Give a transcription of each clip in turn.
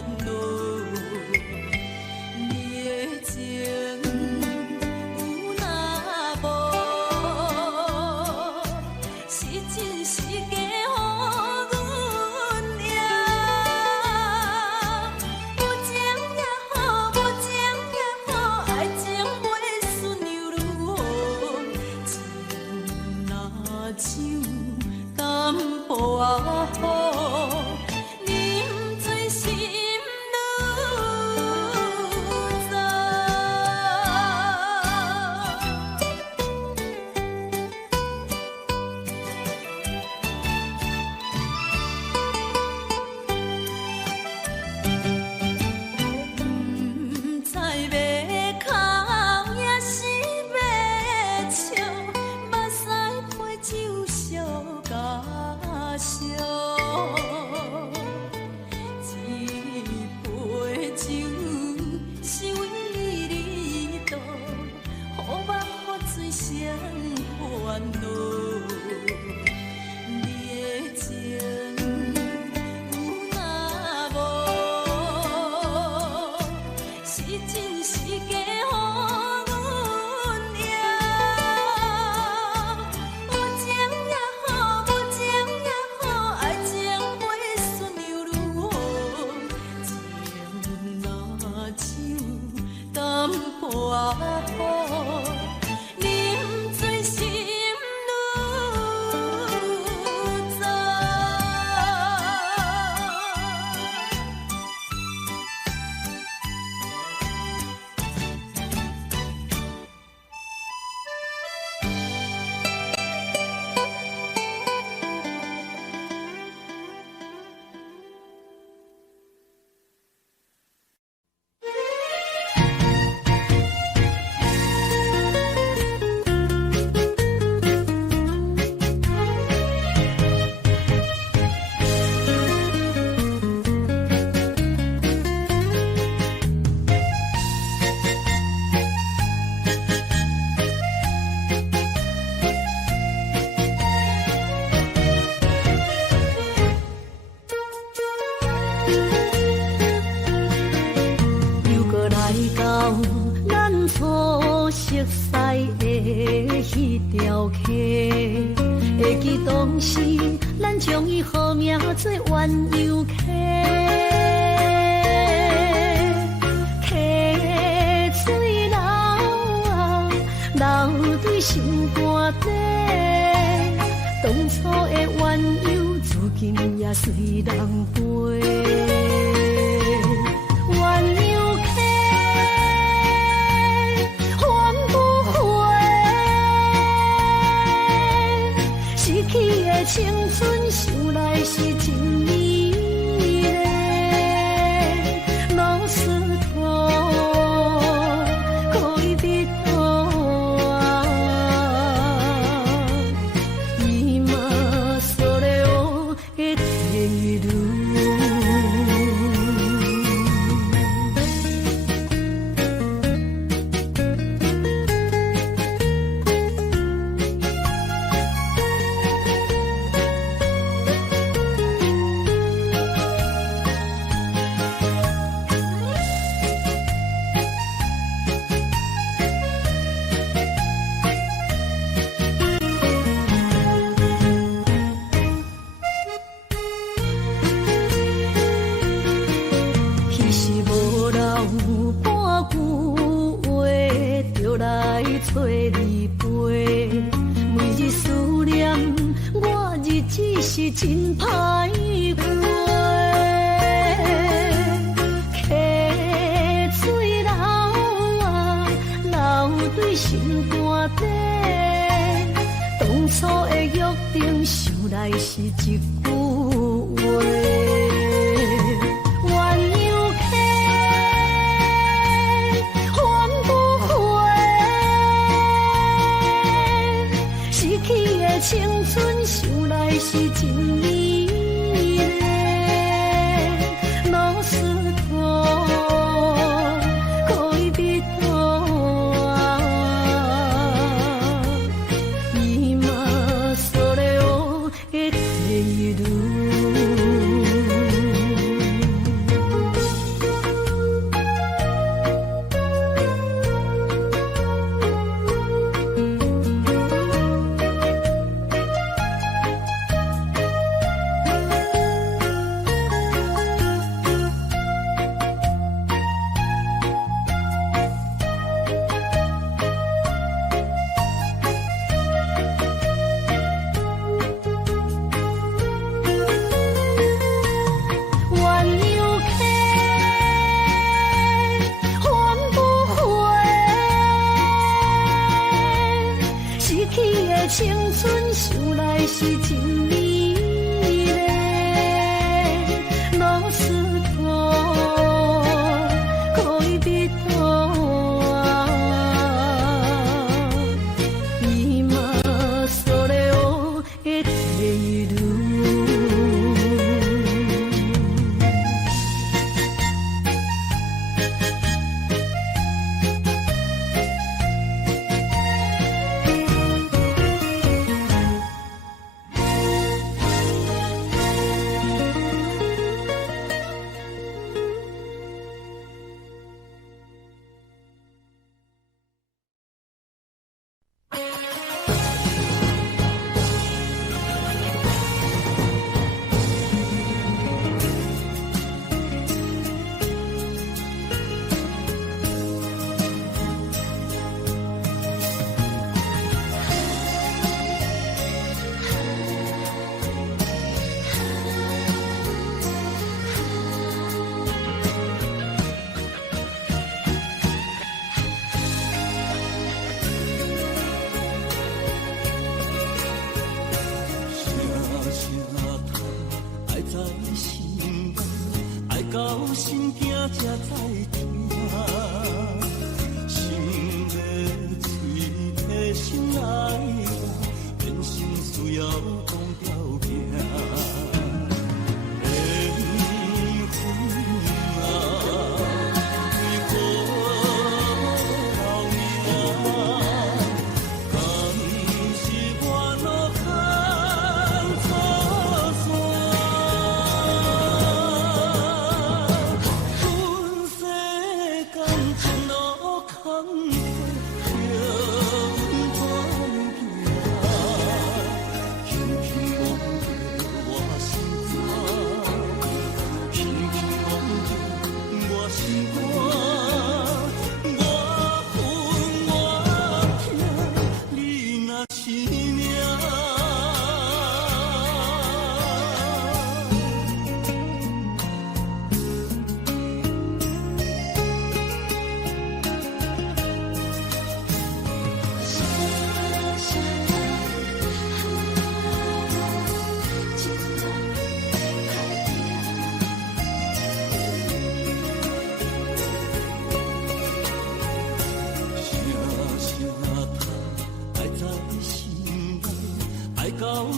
恼。你的情有若无，是真是假乎阮赢。有情也好，无情也好，爱情袂顺又如何？情若像淡薄仔雨。会记当时，咱将伊号名做鸳鸯溪，溪水流啊，流对心肝底。当初的鸳鸯，如今也随人飞。鸳鸯溪，换不回。逝去的青春，想来是真美丽。老师徒，可以别多啊，伊嘛所了的天路。找你陪，每日思念，我日子是真歹过。溪水流啊，流对心肝底。当初的约定，想来是一句话。青春想来是真美丽，老师徒可以别多啊，伊嘛所了的地路。心惊才知听，心要嘴提心爱我，变心需要讲条件。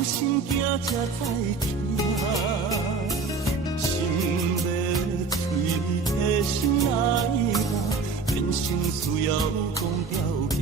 心惊才知听，心要嘴提心爱我，变心需要讲条件。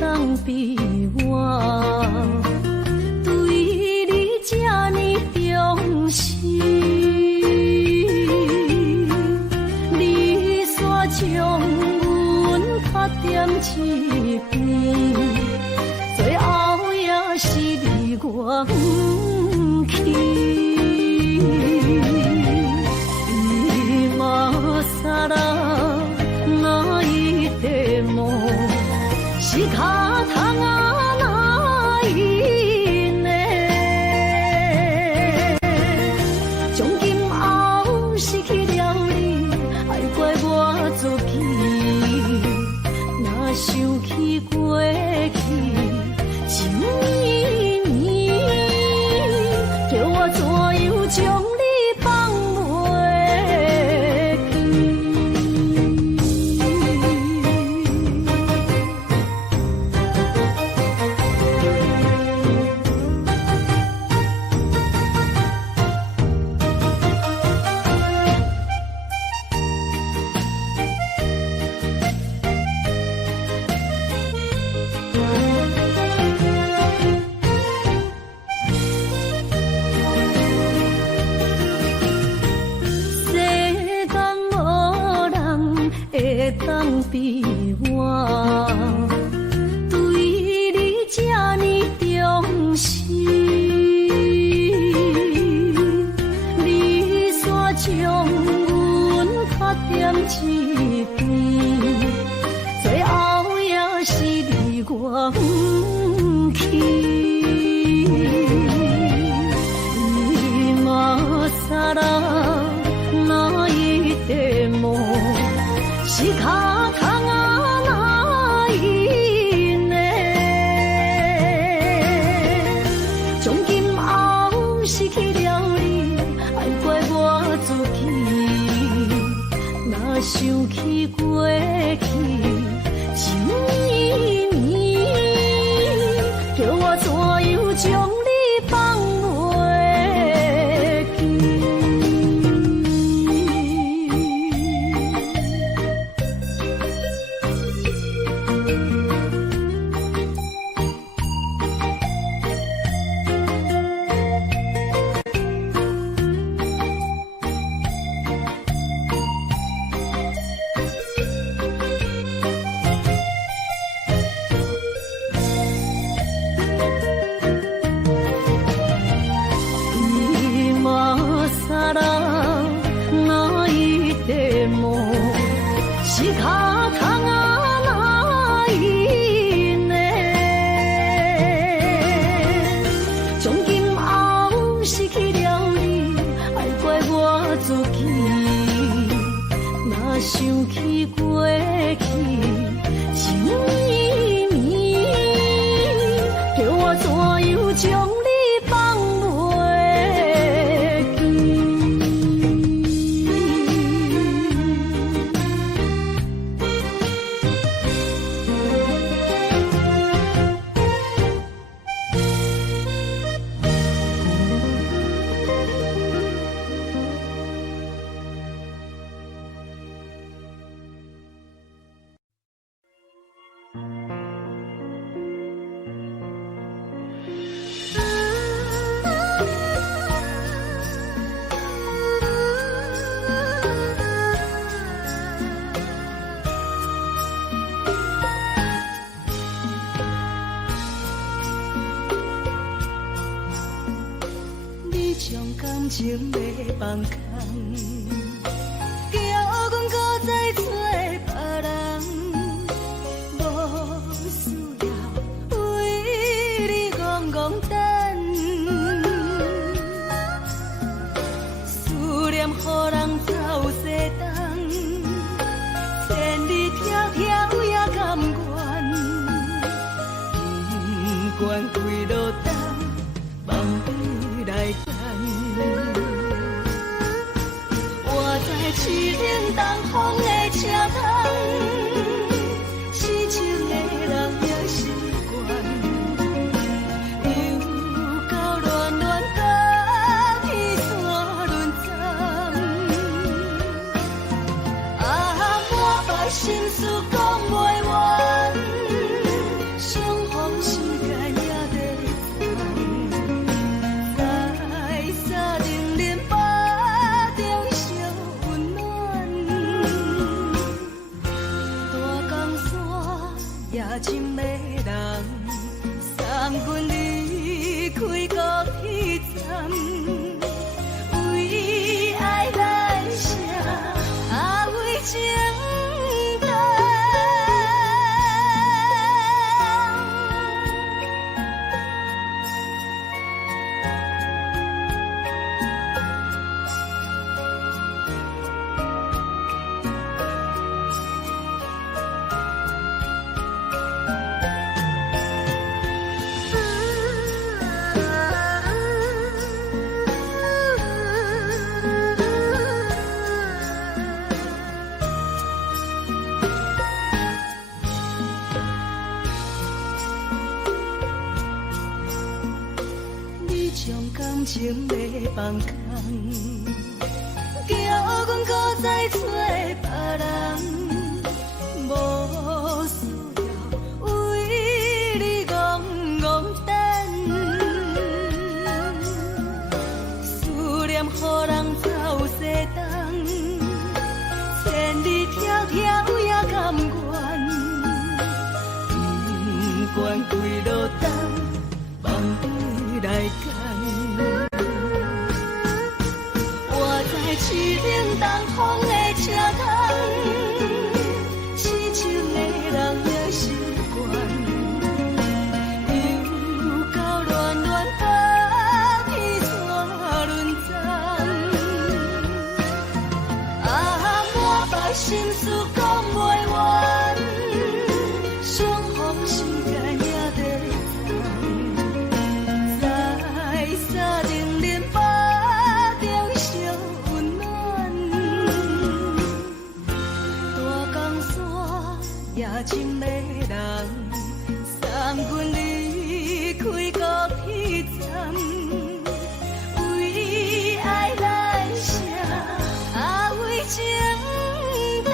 当比我对你这呢重视，你煞将阮拍点一边，最后也是离我不去。今ら泣いても仕方がないね。從今後失去了你，愛怪我自己，若想起起过去，想你年，叫我怎样将你放袂当比我对你这呢重视，你煞将阮拍点一边，最后也是离我不去。今さら哪一点梦？是脚空啊哪一呢？从今后失去了你，爱怪我自己。若想起过去，想你年，叫我怎样将你放袂记？是脚空啊哪一呢？从今后失去了你，爱怪我自己。若想起过去，想你年，叫我怎样将你放袂记？感情要放空，叫阮搁再找别人，无需要为你戆戆等，思念予人走西东，千里迢迢也甘愿，不管几路东，望你来等。我在痴人东风的车窗，痴情的人也习惯，又到乱乱甲天山轮站。啊，我把心事讲袂完，相逢时间也在长，在沙冷冷巴中烧温暖。大江山夜深的人，送阮离开高铁站，为爱来写啊为情长。深情的放空，叫阮搁再找别人，无需要为你戆戆等，思念予人走西东，千里迢迢也甘愿，不管归路东，梦里来赶。市顶东风的车窗，痴情的人也习惯，又到恋恋把彼山轮转。满腹心事讲袂完，相逢时间也在藏，在沙定林巴中相。夜深的人，送阮离开高铁站，为爱来声，为情重。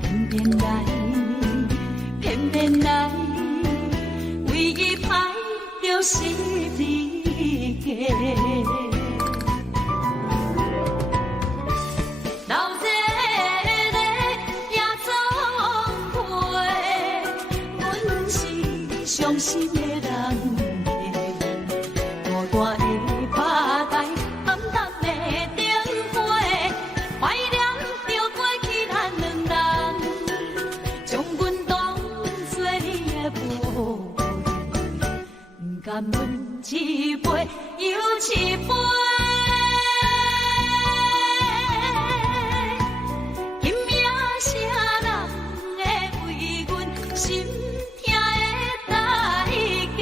偏偏来，偏偏来，为伊歹着失你家。老这个也总会，阮是伤心的人。大大的巴台，暗淡的灯花，怀念着过去咱两人，将阮当作你的无恋，不甘阮一杯又一杯。今夜啥人会为阮心痛的代价？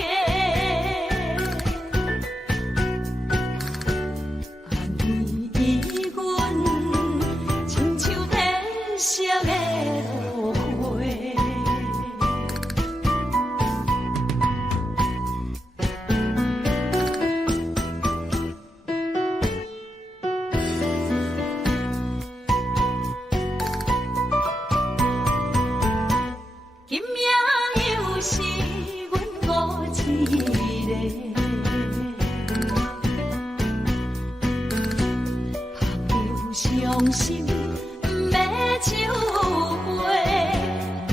伤心不要酒杯，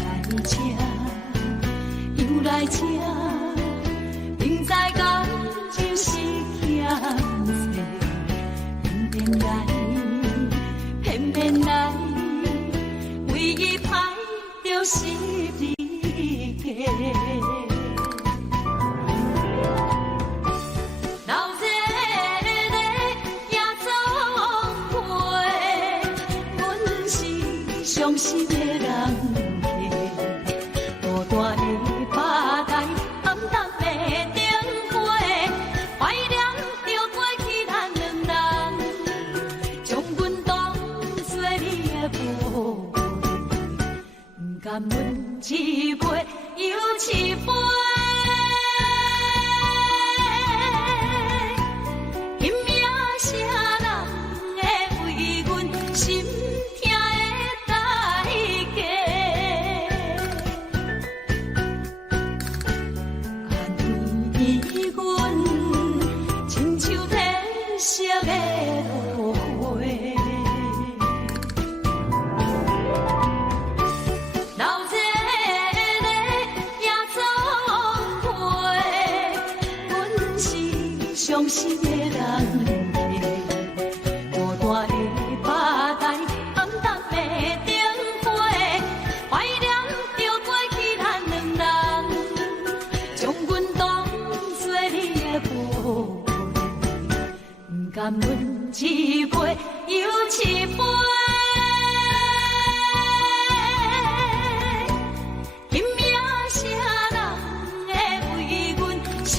来吃又来吃，明知感情是欠债，偏偏来，偏偏来，为伊歹着失你家。伤心的人大大的巴台，暗淡的灯花，怀念着过去咱两人，将阮当作你的无恋，不甘阮一杯又一杯。今夜啥人会为阮心痛的代价？安慰阮，亲像褪色的落花。老这个也总会，阮是伤心的人。大大的巴台，暗淡的灯花，怀念着过去咱两人，将阮当作你的无恋，不甘阮一杯又一杯。今夜啥人会为阮心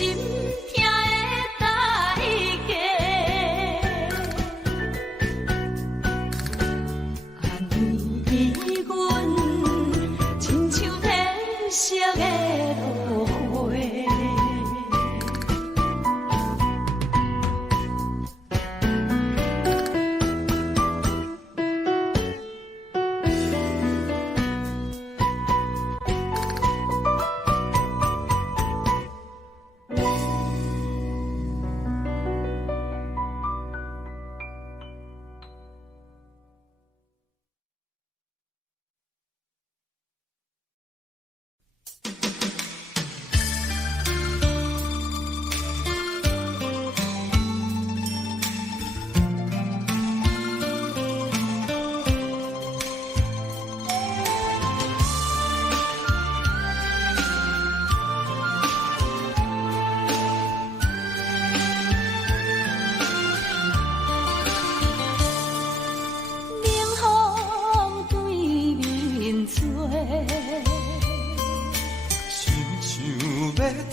痛的代价？安慰阮，亲像褪色的落花。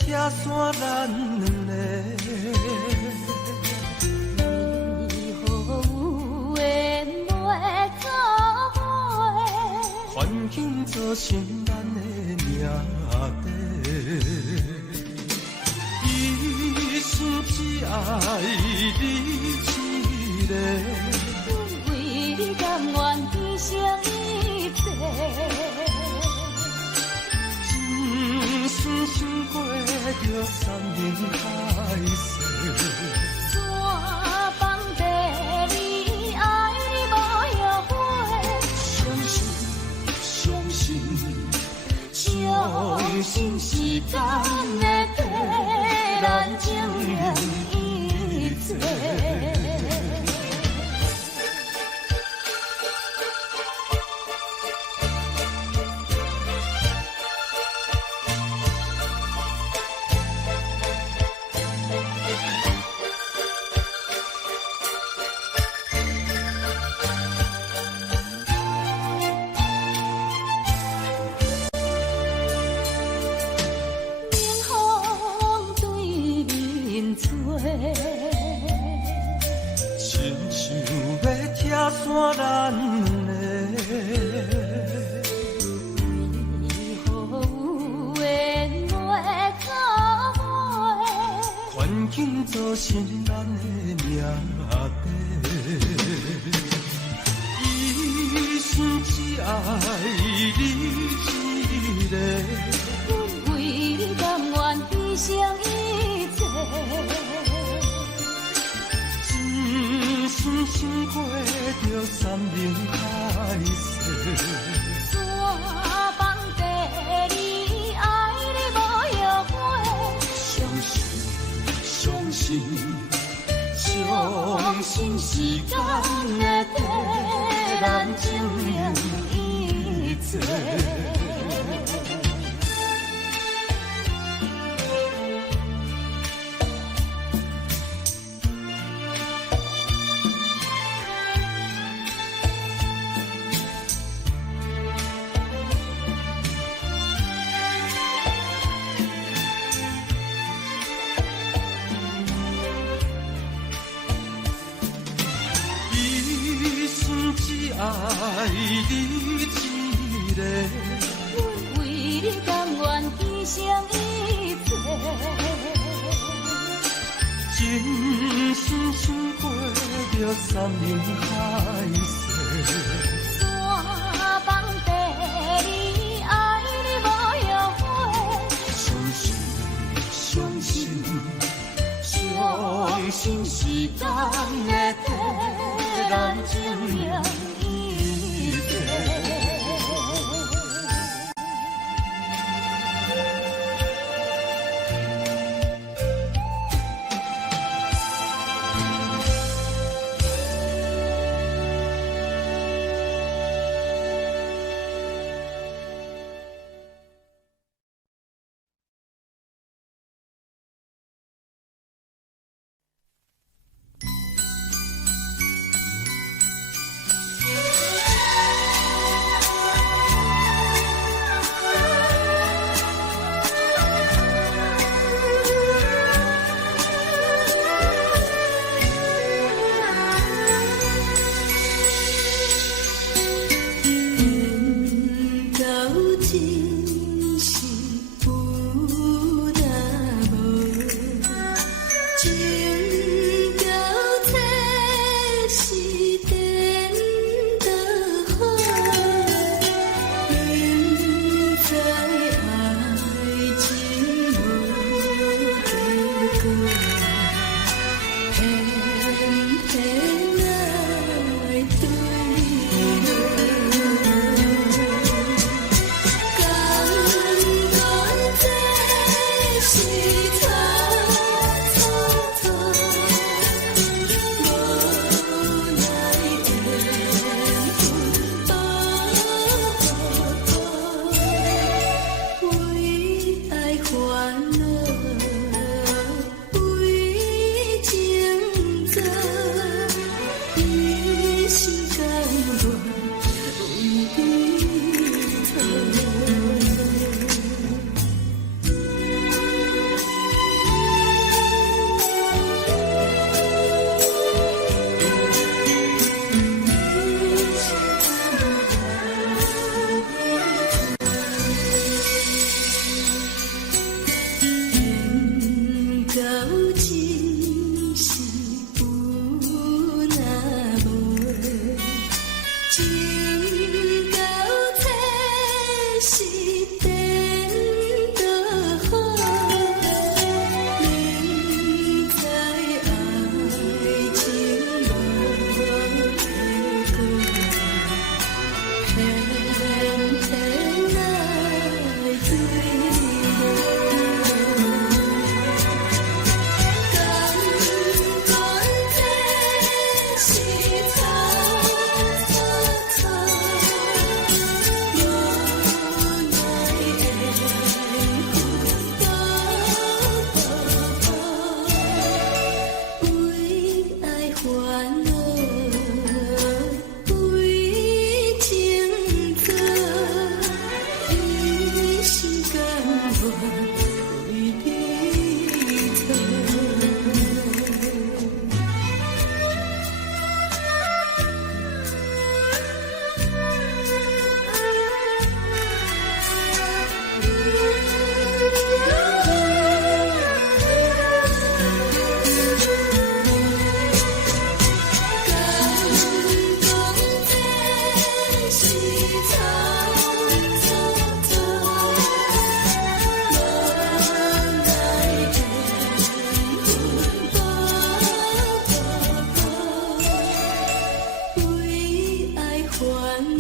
要听山咱两个，为何有缘袂做伙？环境造成咱的命地。一生只爱你一个，为你甘愿牺牲间的替咱证明一切。亲像要拆散咱的，为何有缘话靠尾？环境造成咱的命底。一心只爱你一个，阮为你甘愿牺牲一切。真心想过着山盟海誓，山崩地离，爱你无后悔。相信时间会替咱证明一切。爱你一个，阮为你甘愿牺牲一切。真心想过着山盟海誓，山崩地离，爱你无后悔。相信时间会替咱证明一切。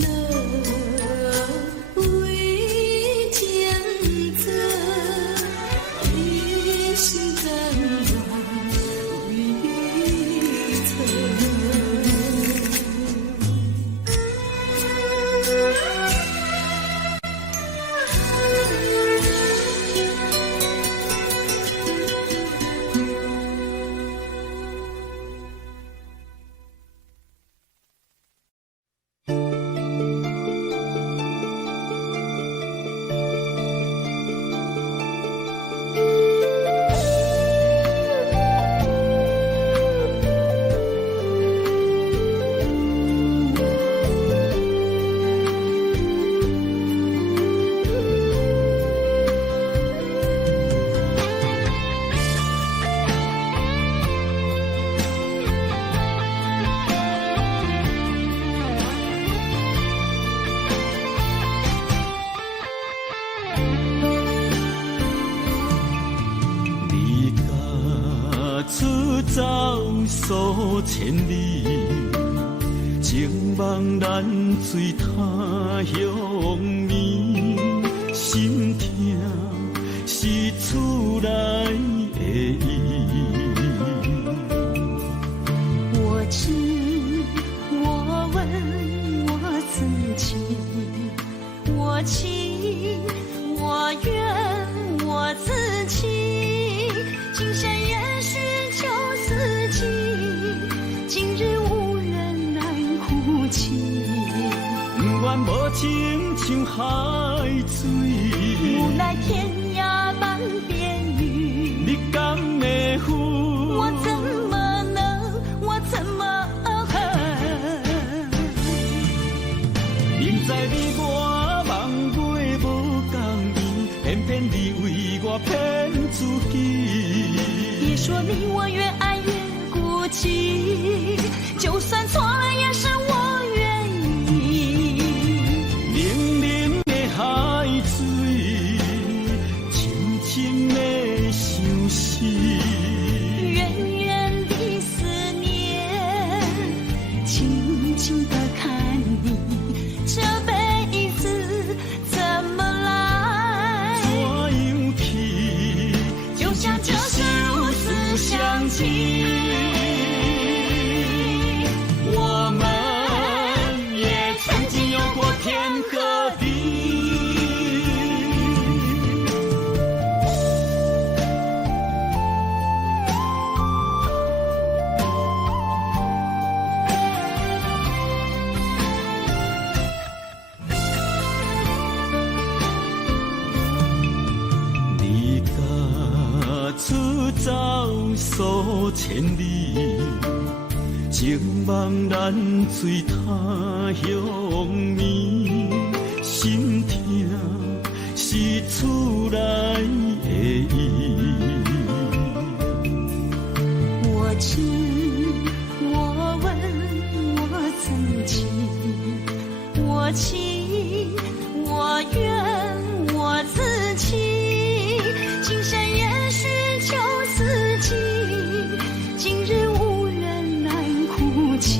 了为情债，一心甘愿为你错。数千里，情望咱水他乡面，心痛是厝内的伊。我知，我问我自己，我情我愿我自欺，今生也许就四季，今日无人难哭泣。不愿无情像海水，无奈天涯半边雨。你敢会负？我怎么能，我怎么恨？明知你我梦袂无共伊，偏偏你为我骗自己。别说你我越爱越孤寂，就算错了也是我愿意。冷冷的海水，深深的相思。远远的思念，静静地看你，这辈子怎么来？怎样去？就像这是如此相契。我们也曾经有过天和地。离家出走数千里，情望咱水他乡面，心痛是厝内的伊。我知，我问我自己，我情我愿我自欺，今生也许就四季，今日无人难哭泣。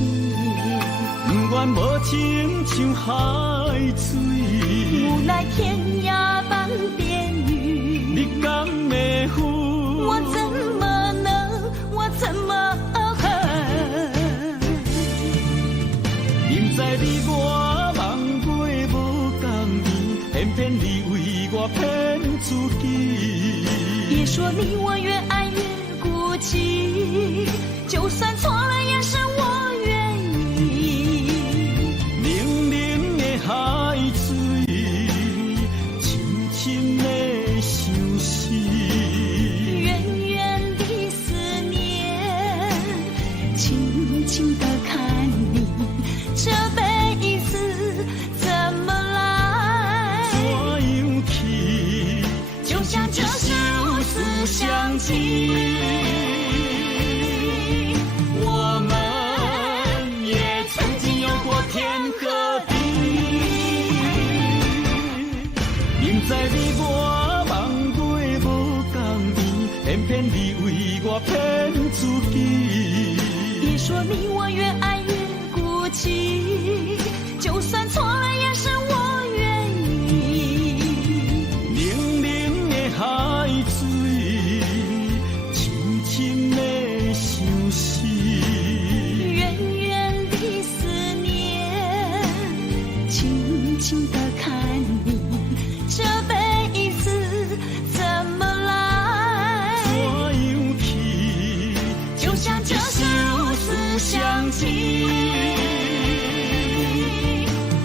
不愿无情像海水，无奈天涯半边雨。你敢会负？我怎么能，我怎么恨？明知你我梦袂无共伊，偏偏你为我骗自己。别说你我越爱越孤寂，就算错了也是我愿意。冷冷的海水，深深的相思。远远的思念，静静地看你，这辈子怎么来？怎样去？就像这是如此相契。我们也曾经有过天和地。明知你我梦袂无共伊，偏偏你为我骗自己。别说你我越爱越孤寂，就算轻轻地看你，这辈子怎么来？怎样去？就像这首思乡记，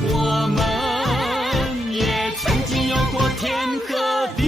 我们也曾经有过天和地。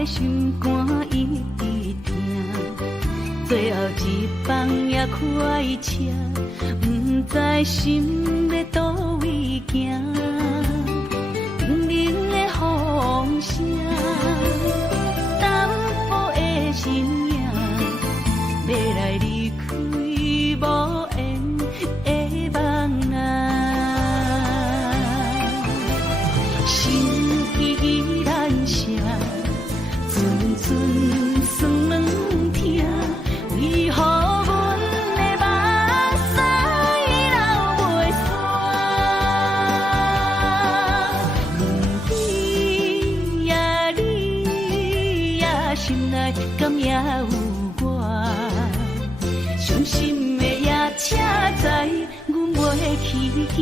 的心肝一直痛，最后一棒也开车，不知心要倒位行。冷冷的风声，淡薄的身影，要来离开无缘的梦啊。心依然舍，寸寸酸软痛，为何阮的目屎流袂煞？问你呀，你呀，心内敢也有我？伤心的也车载，阮袂去行。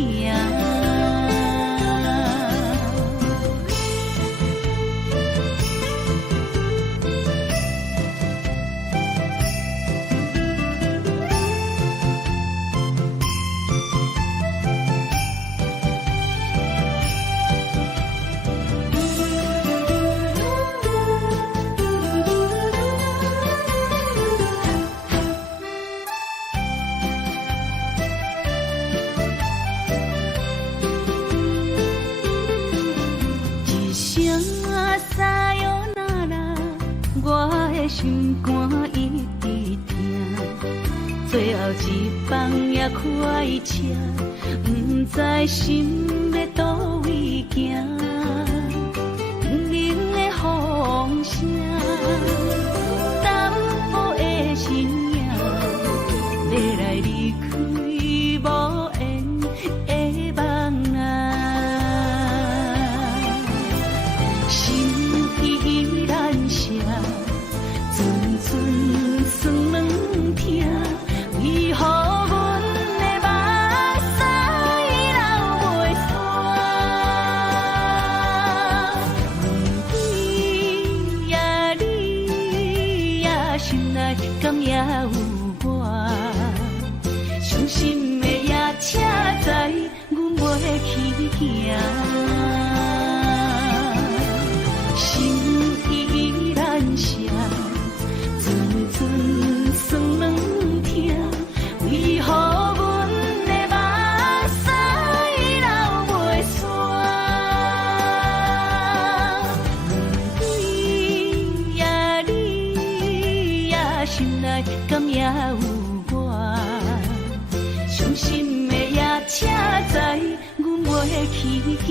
心肝一直痛，最后一棒也开车，不知心要倒位行。冷冷的风声，淡薄的身影，要来离开无缘的梦啊。心依然舍。寸寸酸软痛，为何阮的目屎流袂煞？问你呀，你呀，心内敢也有我？伤心的也车载，阮袂去行。心依然舍。寸寸酸软痛，为何阮的目屎流袂煞？问你呀，你呀，心内敢也有我？伤心的也车载，阮袂去行。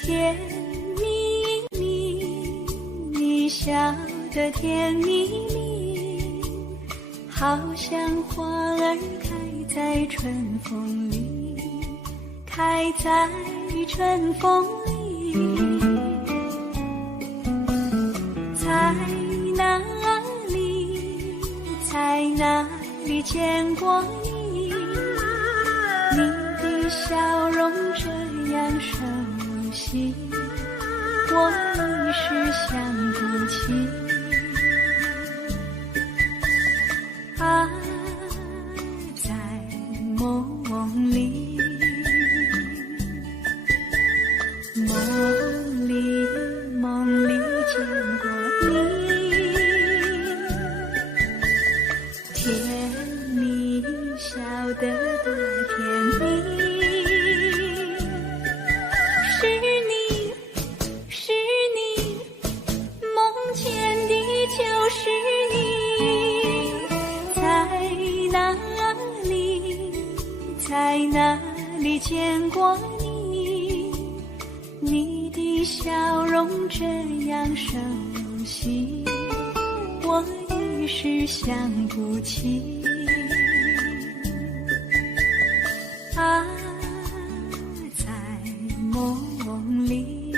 甜蜜蜜，你笑得甜蜜蜜，好像花儿开在春风里，开在春风里。在哪里，在哪里见过你？你的笑容这样熟悉，我一时想不起。啊，在梦里，梦里见过你，甜蜜笑得多甜蜜。在哪里见过你？你的笑容这样熟悉，我一时想不起。啊，在梦里。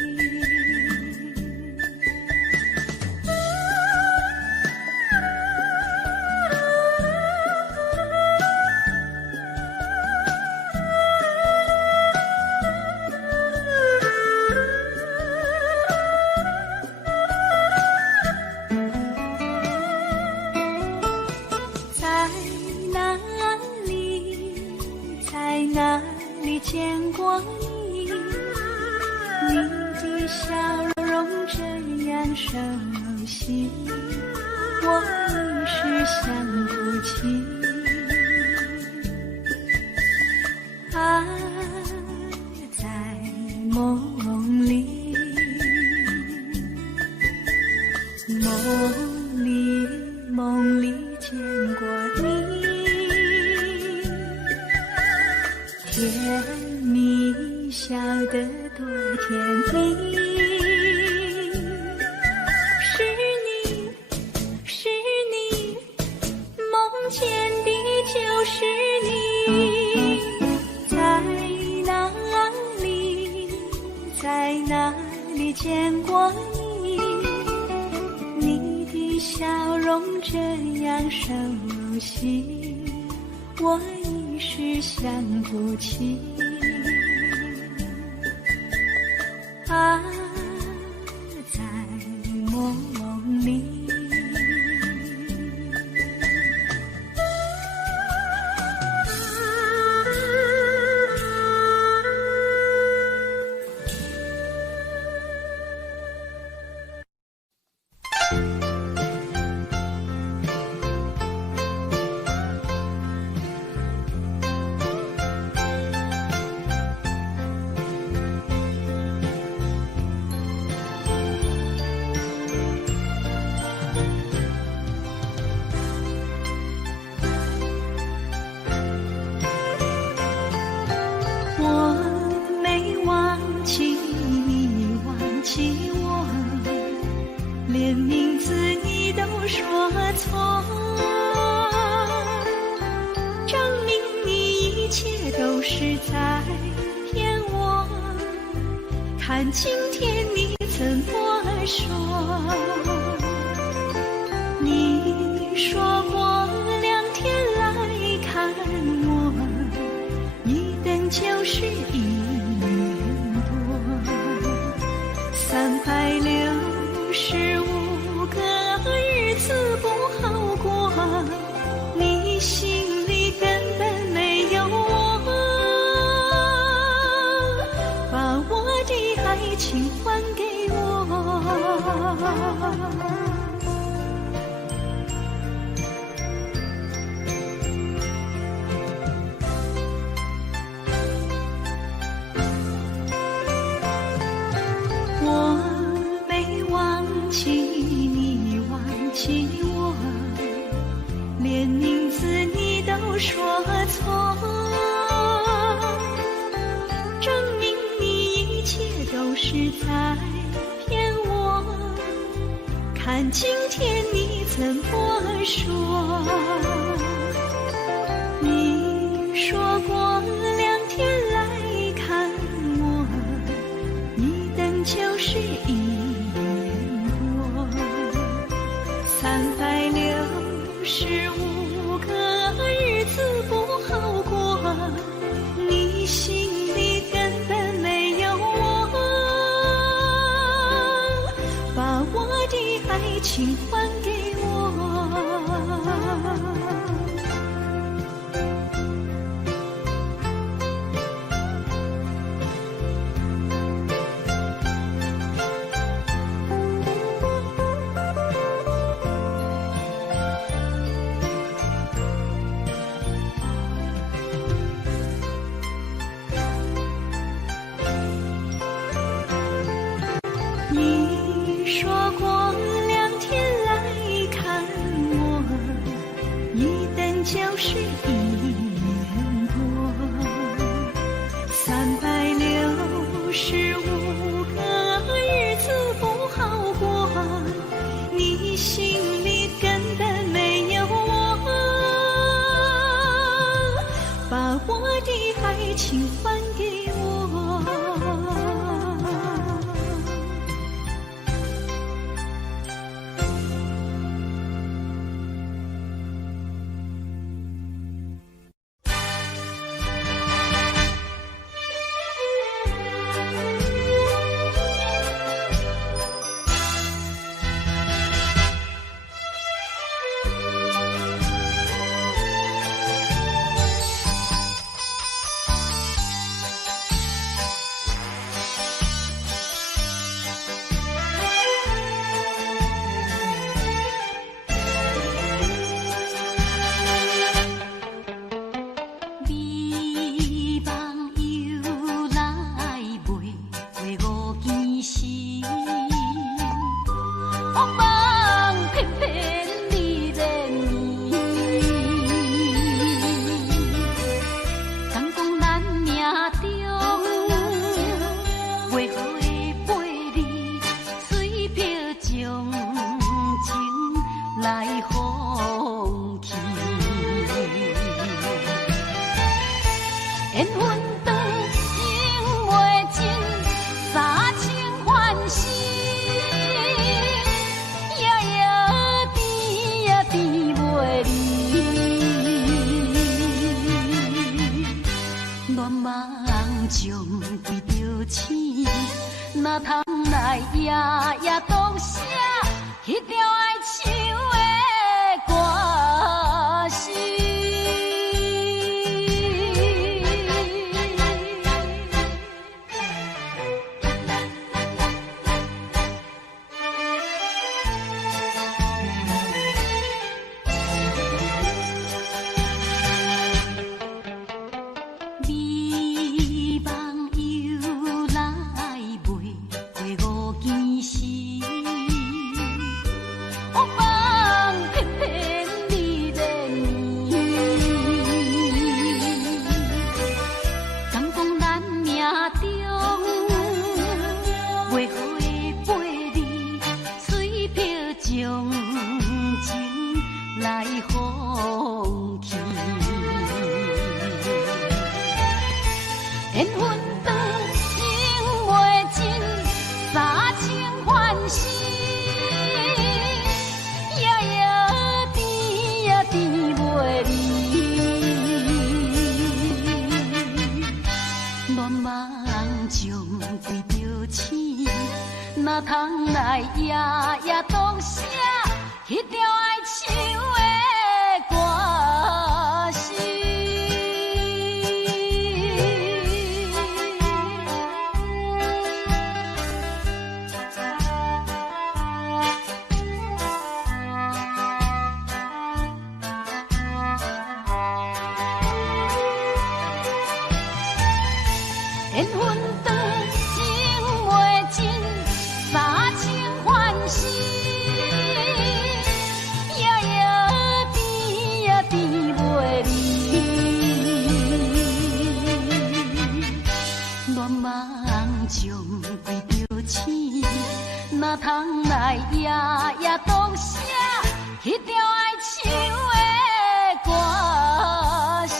熟悉，我一时想不起。爱在梦里，梦里见过你，甜蜜笑得多甜蜜。是你，梦见的就是你，在哪里见过你？你的笑容这样熟悉，我一时想不起。爱在梦里。连名字你都说错，证明你一切都是在骗我。看今天你怎么说？你说过2天来看我，一等就是1年多。365个日子不好过，你心里根本没有我，把我的爱情还给我。我连名字你都说错，证明你一切都是在骗我。看今天你怎么说？你说过2天来看我，一等就是1年多。365个日子不好过，你心里根本没有我，把我的爱情还给我。你说过2天来看我，一等就是1年多。365个日子不好过，你心里根本没有我，把我的爱情还给我。哪通来夜夜读写迄条爱唱的歌词？哪通来夜夜读写迄条爱唱的歌词？缘分长，情袂尽。三情欢喜，夜夜甜呀甜袂离。恋梦将归着醒，哪通来夜夜读写迄条爱唱的歌词？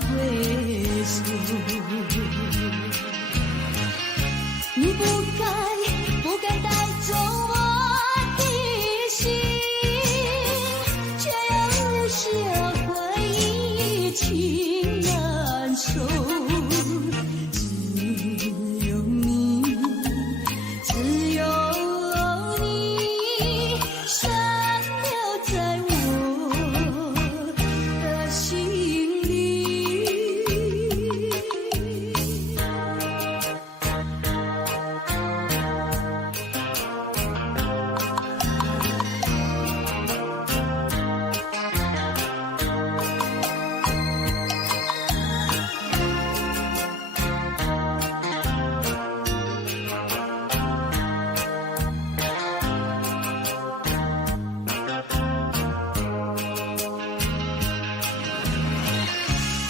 回首。你不该带走我的心，却又留下回忆情难收。只有你，只有你，深留在我的心里。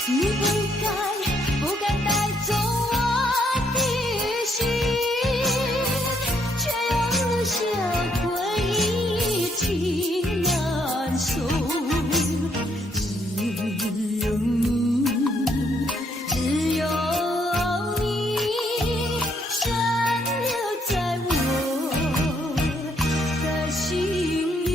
你不该带走我的心，却又留下回忆情难收。只有你，只有你，深留在我的心里。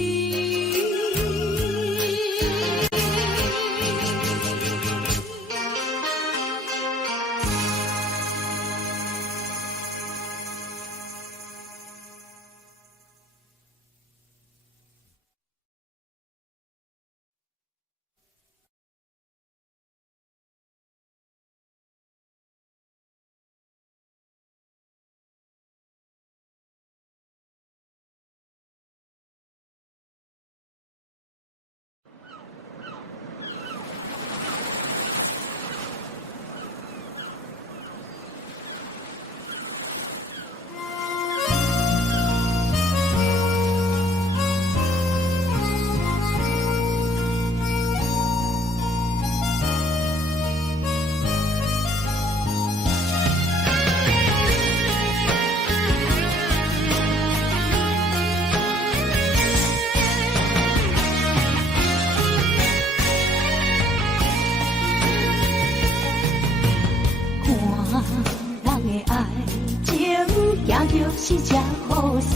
就是这好势，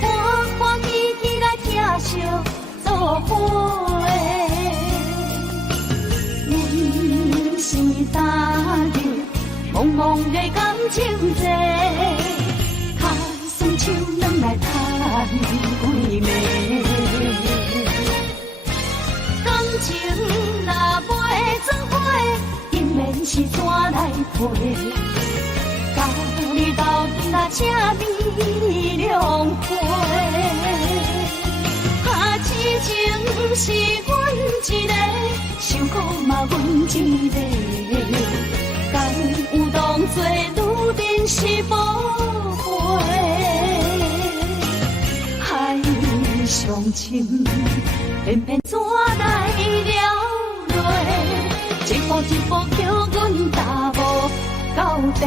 欢欢喜喜来疼惜做伙的，人生担着茫茫的感情债，脚酸手软来叹几暝，感情若袂做伙，定免是怎来陪？到你斗阵啊，请你谅会。啊，痴情是阮一个，想苦嘛阮一个。敢有当作愈珍是宝贝？海上情，偏偏怎来了落？一步一步叫阮踏无到底。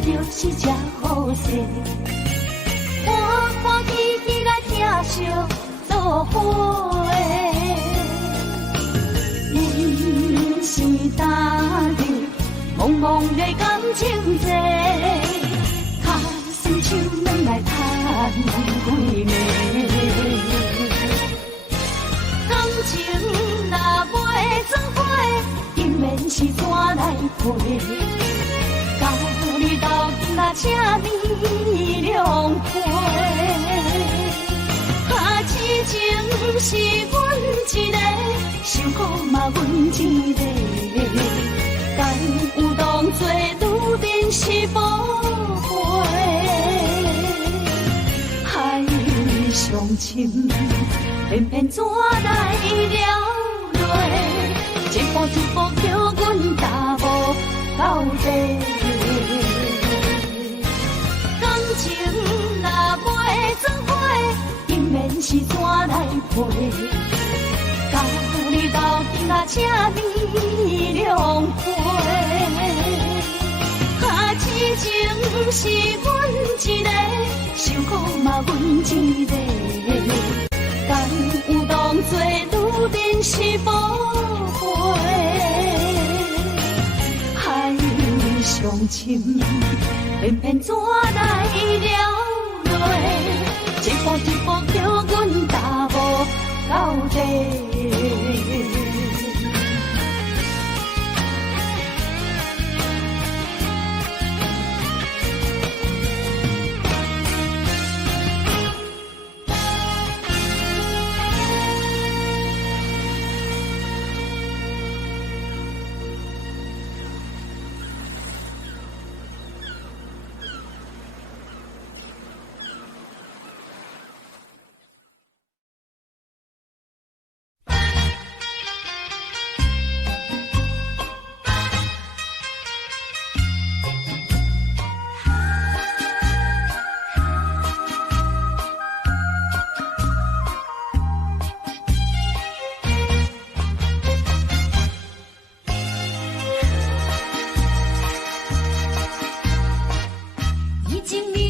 就是这好势，欢欢喜喜来疼惜做伙的，人生担着茫茫的感情债，脚酸手软来叹几暝，感情若袂做伙，定免是怎来陪？到你斗阵啊，请你谅会。啊，痴情是阮一个，想苦嘛阮一个。敢有当作愈珍是宝贝？海上情，偏偏怎来了落？是怎来陪？甲你斗阵啊，这美良陪。啊，痴情是阮一个，受苦嘛阮一个。敢有当作女人是宝贝？海上深，偏偏怎来了落？一步一步叫阮踏步到底。情你。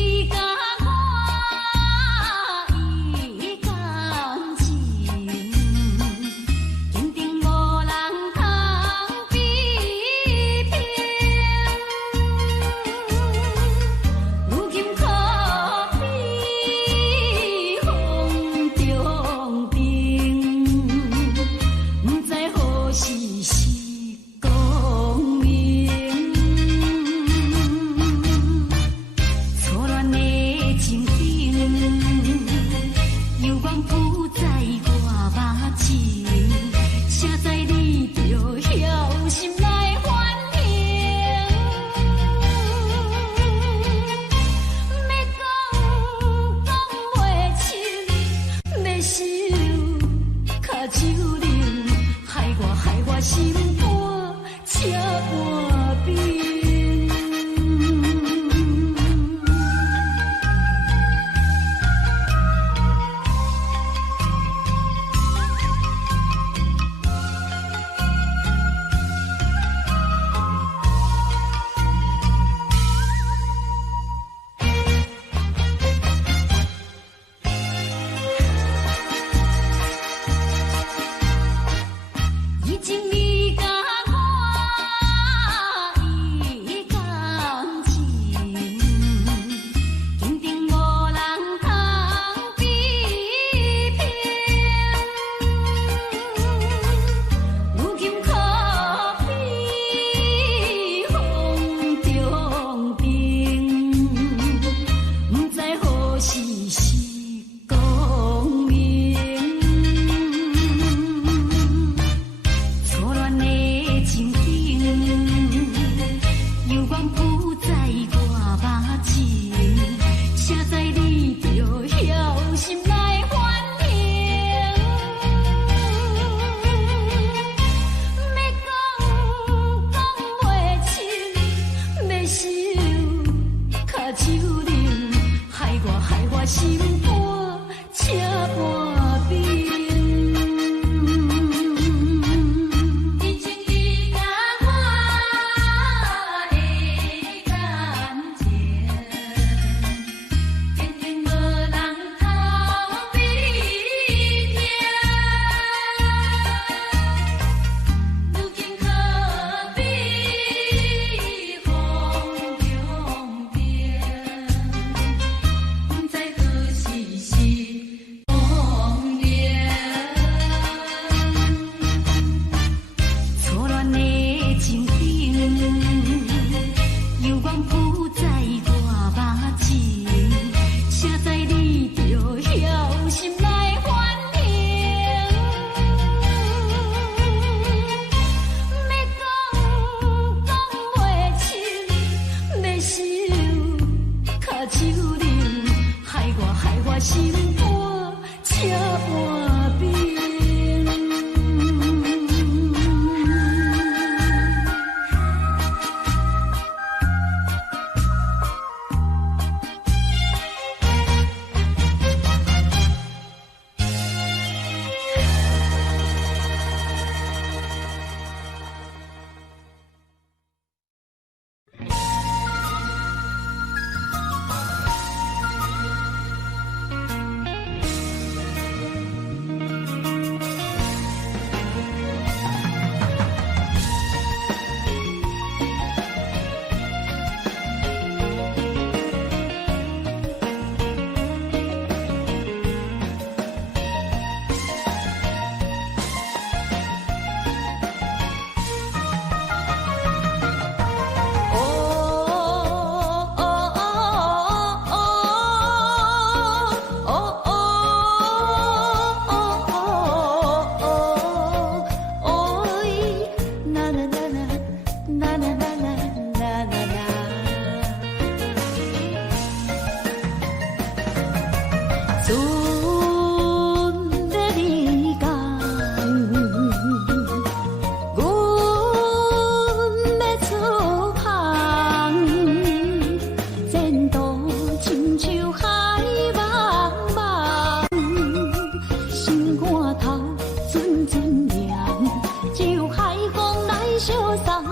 相送，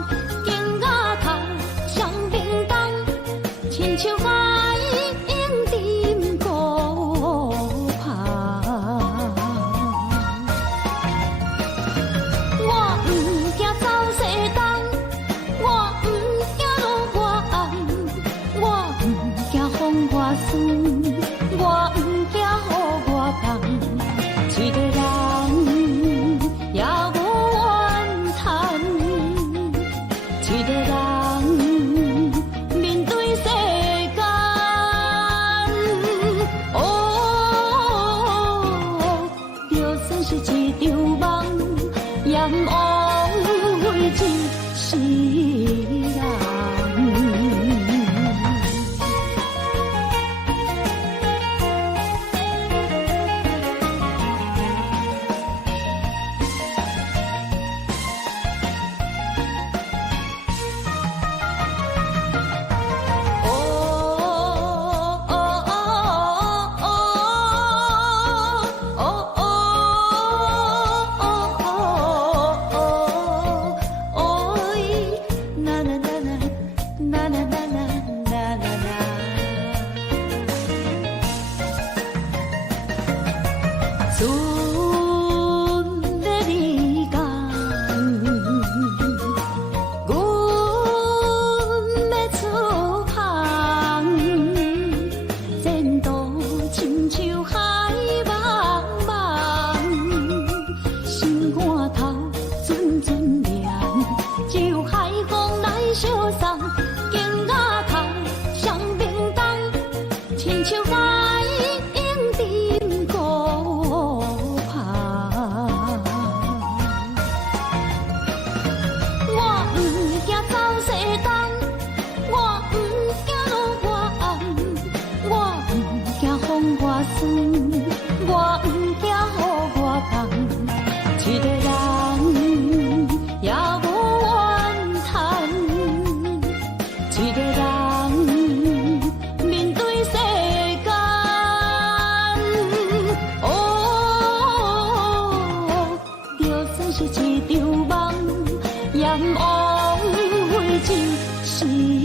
景雅头双平东，亲像海涌沉孤帆。我不惊走西东，我不惊路外暗，我不惊风外酸，我不惊雨外重。一个人也无怨叹，一个人面对世间。就算是一场梦，也不枉费一世人。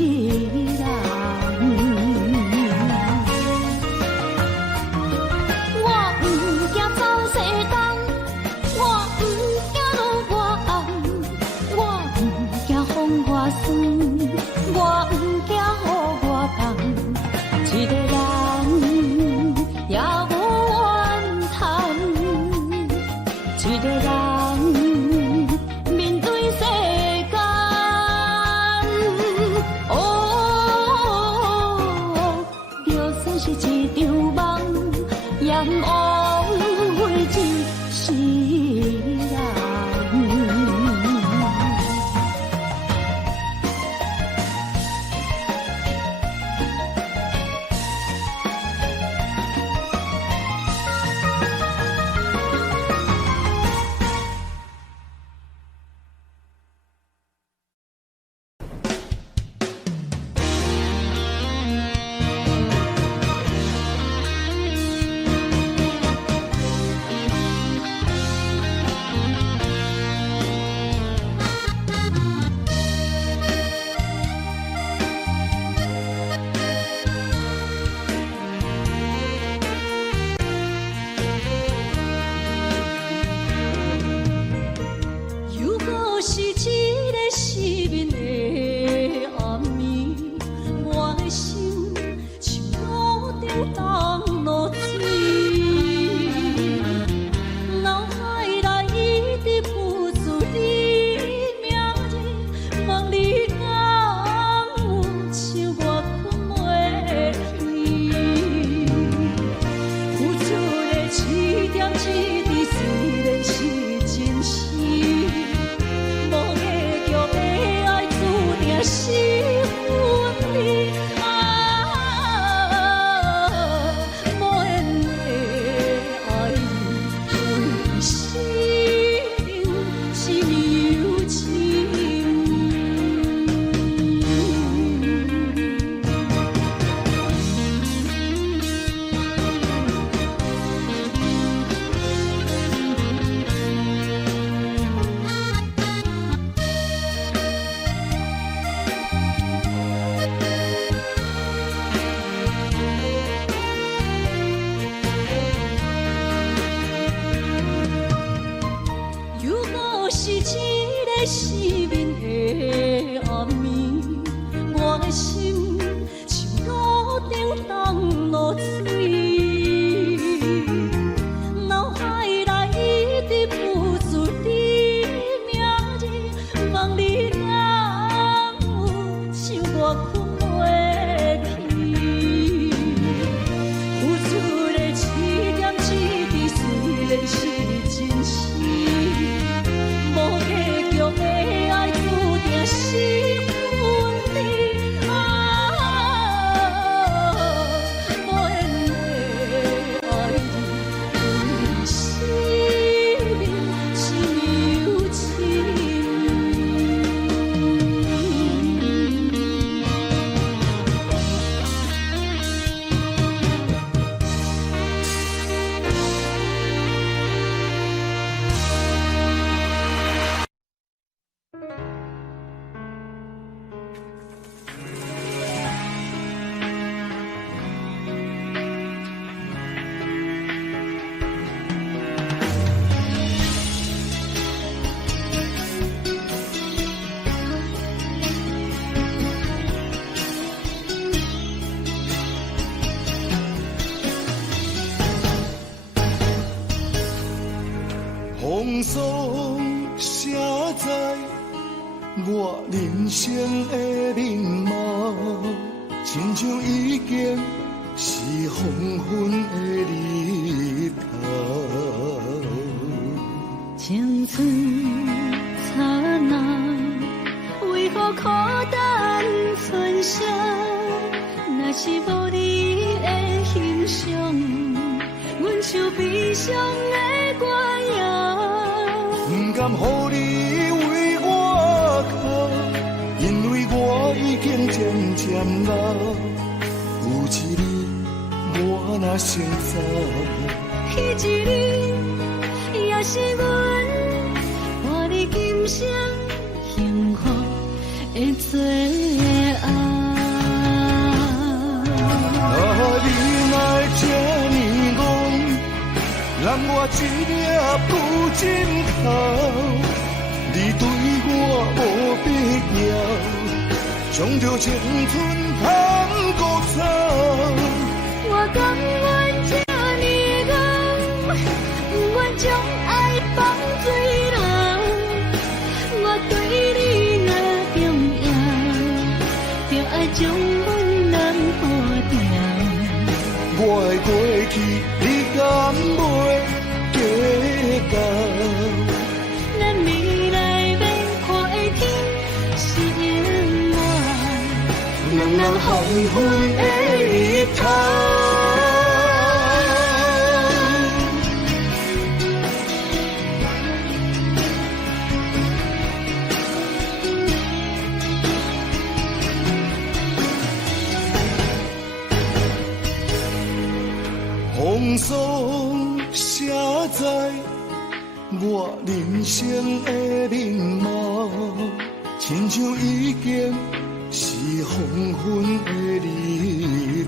虽然是真实，无假叫的爱自的失眠的暗暝，我的心像路顶冻落水，脑海内一直浮出你名字，望你敢有像我困袂去，付出的一点一滴虽然是真实。无结局的爱，注定是分离啊！无缘的爱人，生命是有情。风霜写在我人生的面貌，亲像已经是黄昏的日头。青春刹那，为何孤单存剩？若是无你的欣赏，阮像悲伤的歌谣。不甘乎你为我哭，因为我已经渐渐老。有一日我若先走，彼一日也是阮伴你今生幸福的最后。你若这呢戆，揽我一粒不尽头，你对我无必要，将着青春通过走。我甘愿这呢戆，不愿将爱放水流。我对你若重要，就爱将阮人抱掉。我的过去，你敢袂计较？咱未来要看的天是永远，人人黄昏的日头。风霜写在我人生的面貌，亲像已经是黄昏的日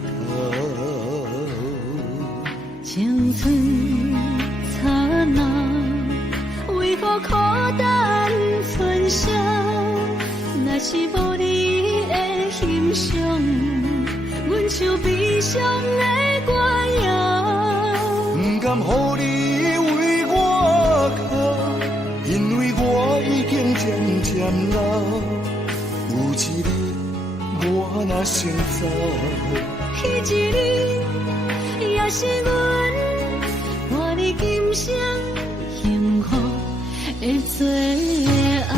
头。青春刹那，为何孤单存剩？若是无你的欣赏，阮像悲伤的歌谣。不甘乎你为我哭，因为我已经渐渐老。有一日我若先走，彼一日也是阮伴你今生幸福的最后。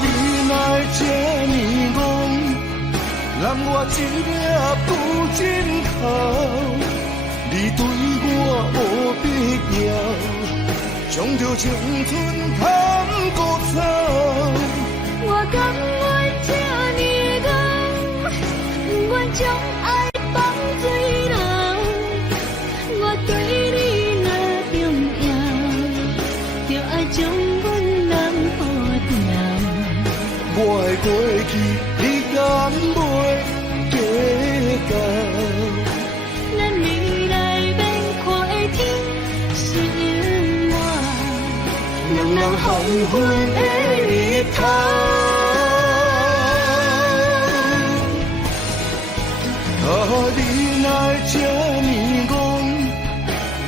你若这呢戆，揽我一粒不尽头，你对我无必要，将着青春通过走。我甘愿这呢戆，不愿将爱放水流。我对你若重要，就爱将阮人抱掉。我的过去，你敢袂计较？咱未来要看的天是永远，两人黄昏的日头。啊，你哪这呢戆，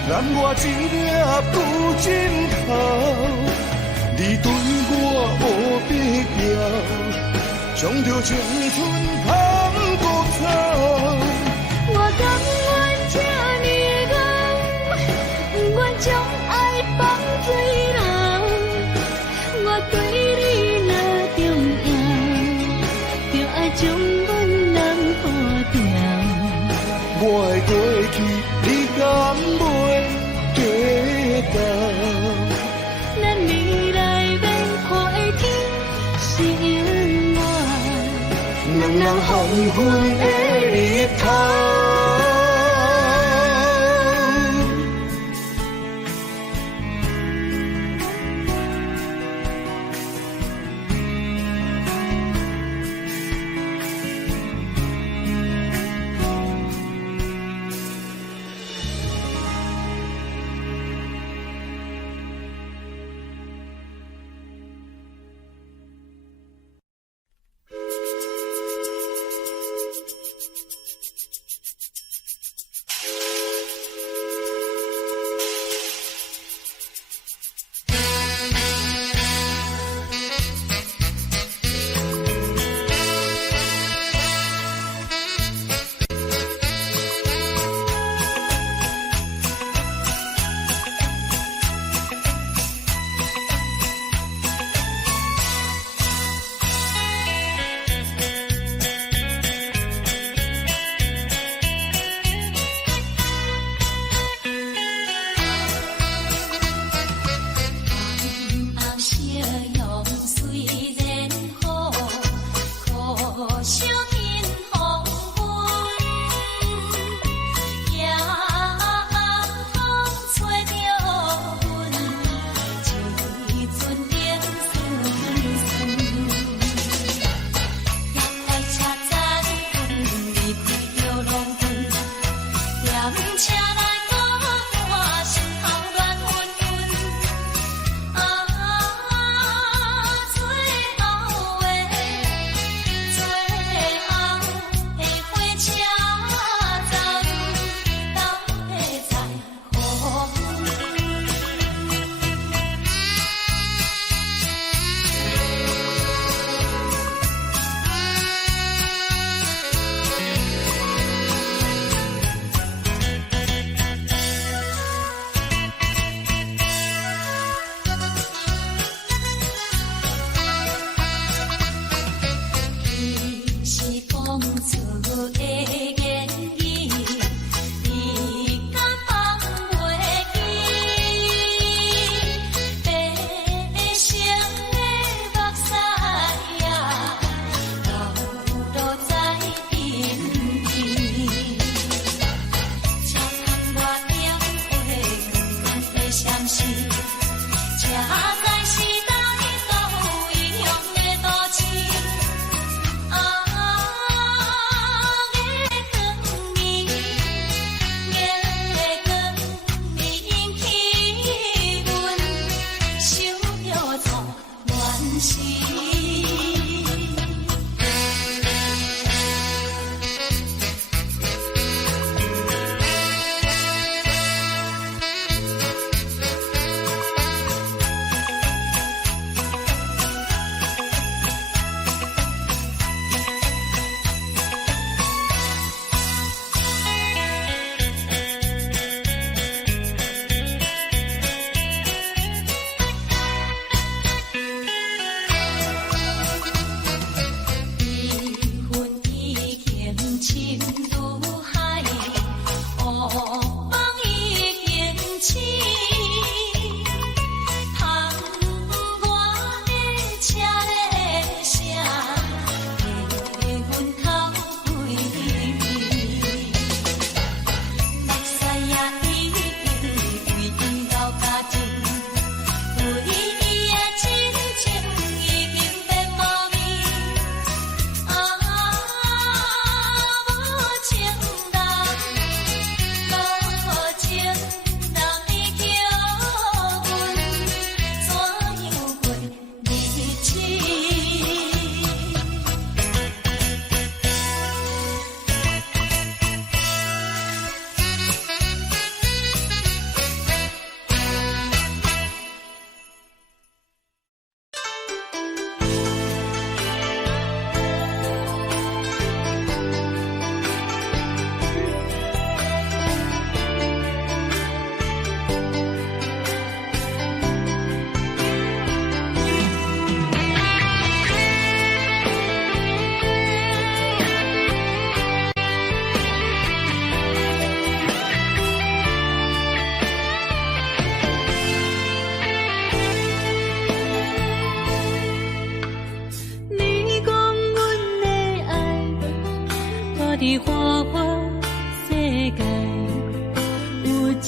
揽我一粒布枕头，你对我无必要，将着青春捧骨走。我甘愿这呢戆，不愿将爱放水流。我对你若重要，就爱将阮男保掉。我的过去，你敢袂记到？咱未来免看的天是永远。两人黄昏的日头。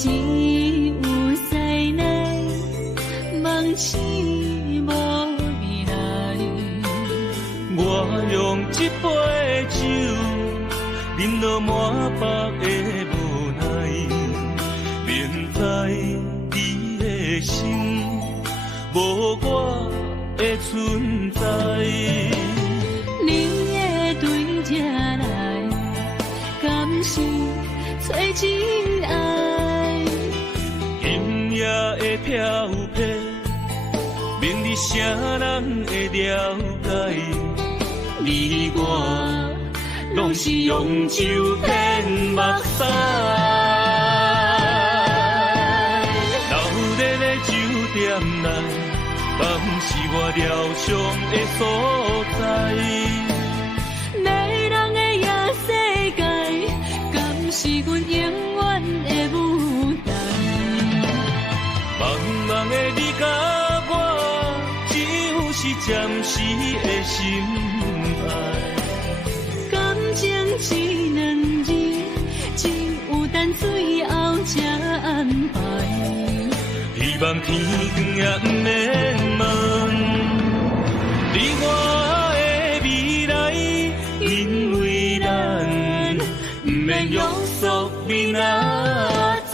只有西来，梦醒无未来。我用一杯酒，饮落满腹的无奈，明知你的心无我的存在。你的对这来，敢是找真爱？音乐的飘飘，明日谁人会了解？你我拢是用酒骗目屎，流热的酒店内，敢是我疗伤的所在？迷人的夜世界，敢是阮永远的舞台？茫茫的你甲我，只有是暂时的心爱。感情只两字，只有等最后才安排。希望天光也不免问你我的未来，因为咱不免约束明仔载。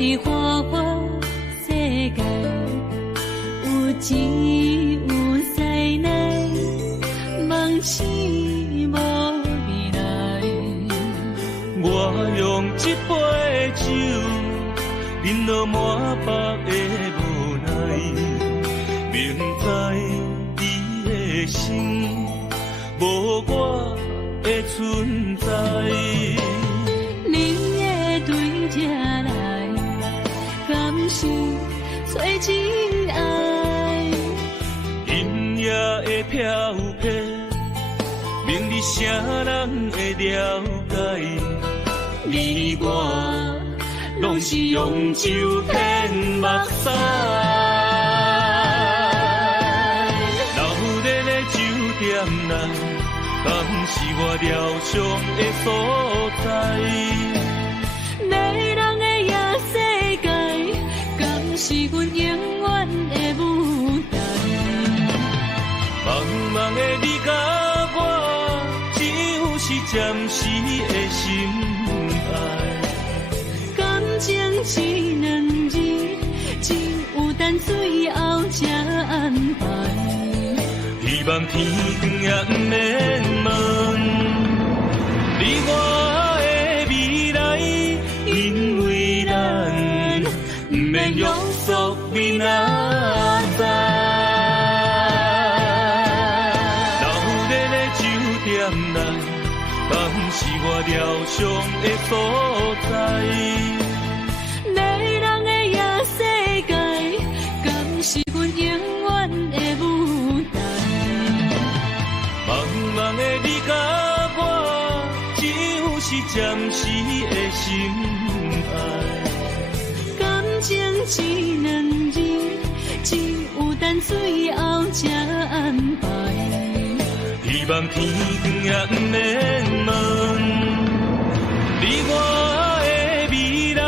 伫花花世界，有只有西来，梦醒无未来。我用一杯酒，饮落满腹的无奈，明知你的心无我的存在。你的对这来，敢是找真爱？音乐的飘飘，明日谁人会了解？你我拢是用酒骗目屎，流热的酒店内，敢是我疗伤的所在？迷人的夜世界，敢是阮永远的舞台？茫茫的你甲我，只有是暂时的心爱。感情只两字，只有等最后才安排。希望天光也不免问你我的未来，因为咱不免约束明仔载。流热的酒店内，敢是我疗伤的所在？迷人的夜世界，敢是阮永远的舞台？茫茫的你甲我，只有是暂时的心爱。感情只两字，只有等最后才安排。希望天光也不免问你我的未来，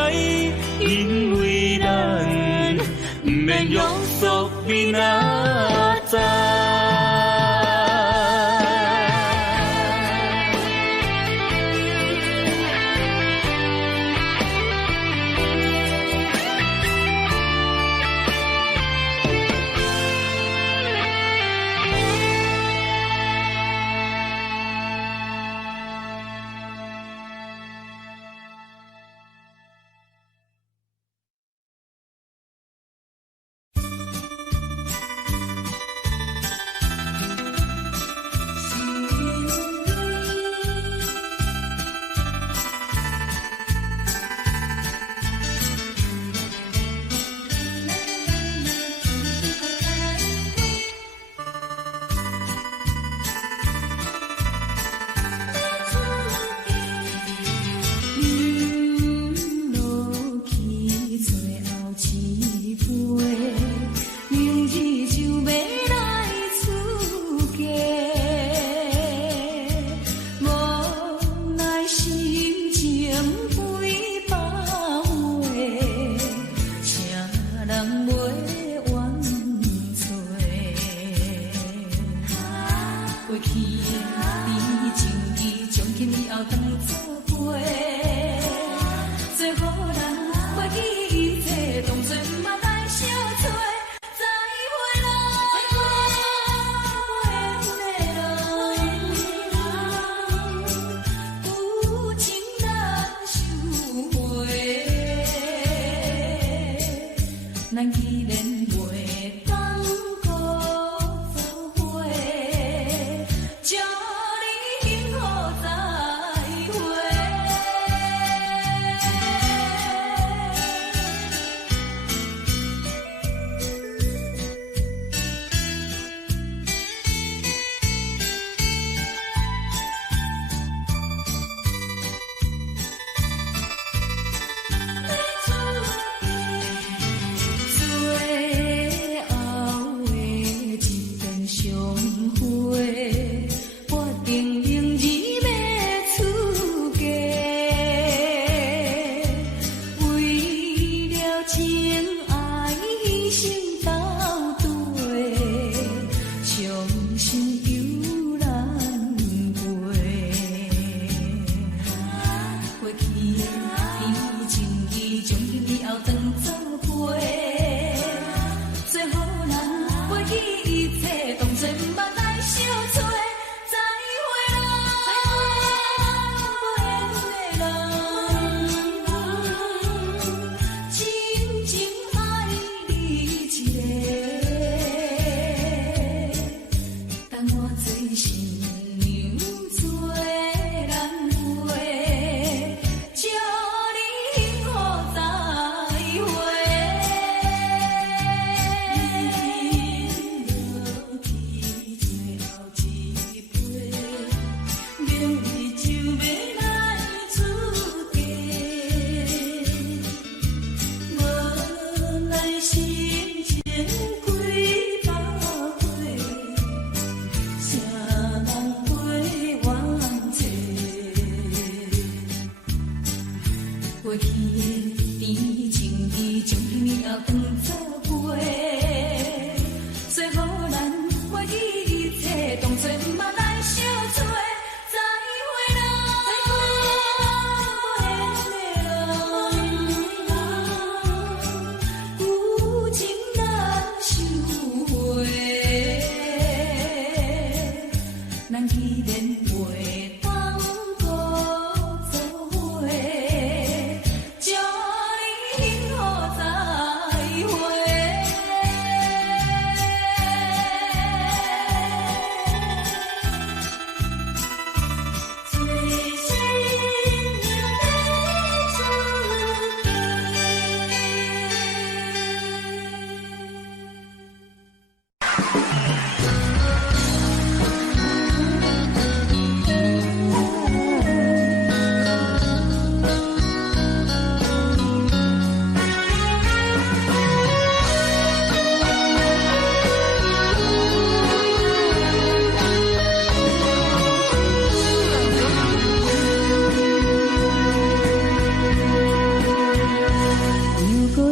因为咱不免约束明仔载。袂去的甜情意，将彼暝后当作陪。说好咱袂记一切，当作毋捌咱相做。再会啦，旧情难收回，咱既然袂当搁做伙，祝你幸福再会。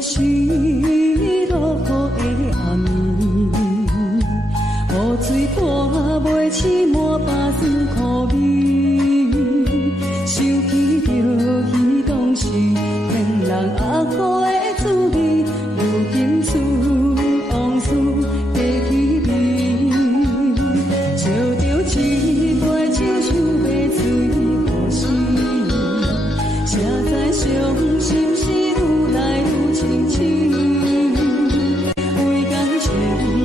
是落雨的暗暝，雨水拖袂起满巴酸苦味，想起着彼当时恋人压苦的滋味，如今思往事加起味，笑着一杯酒想要醉故事，谁知伤心事愈来愈清醒，为感情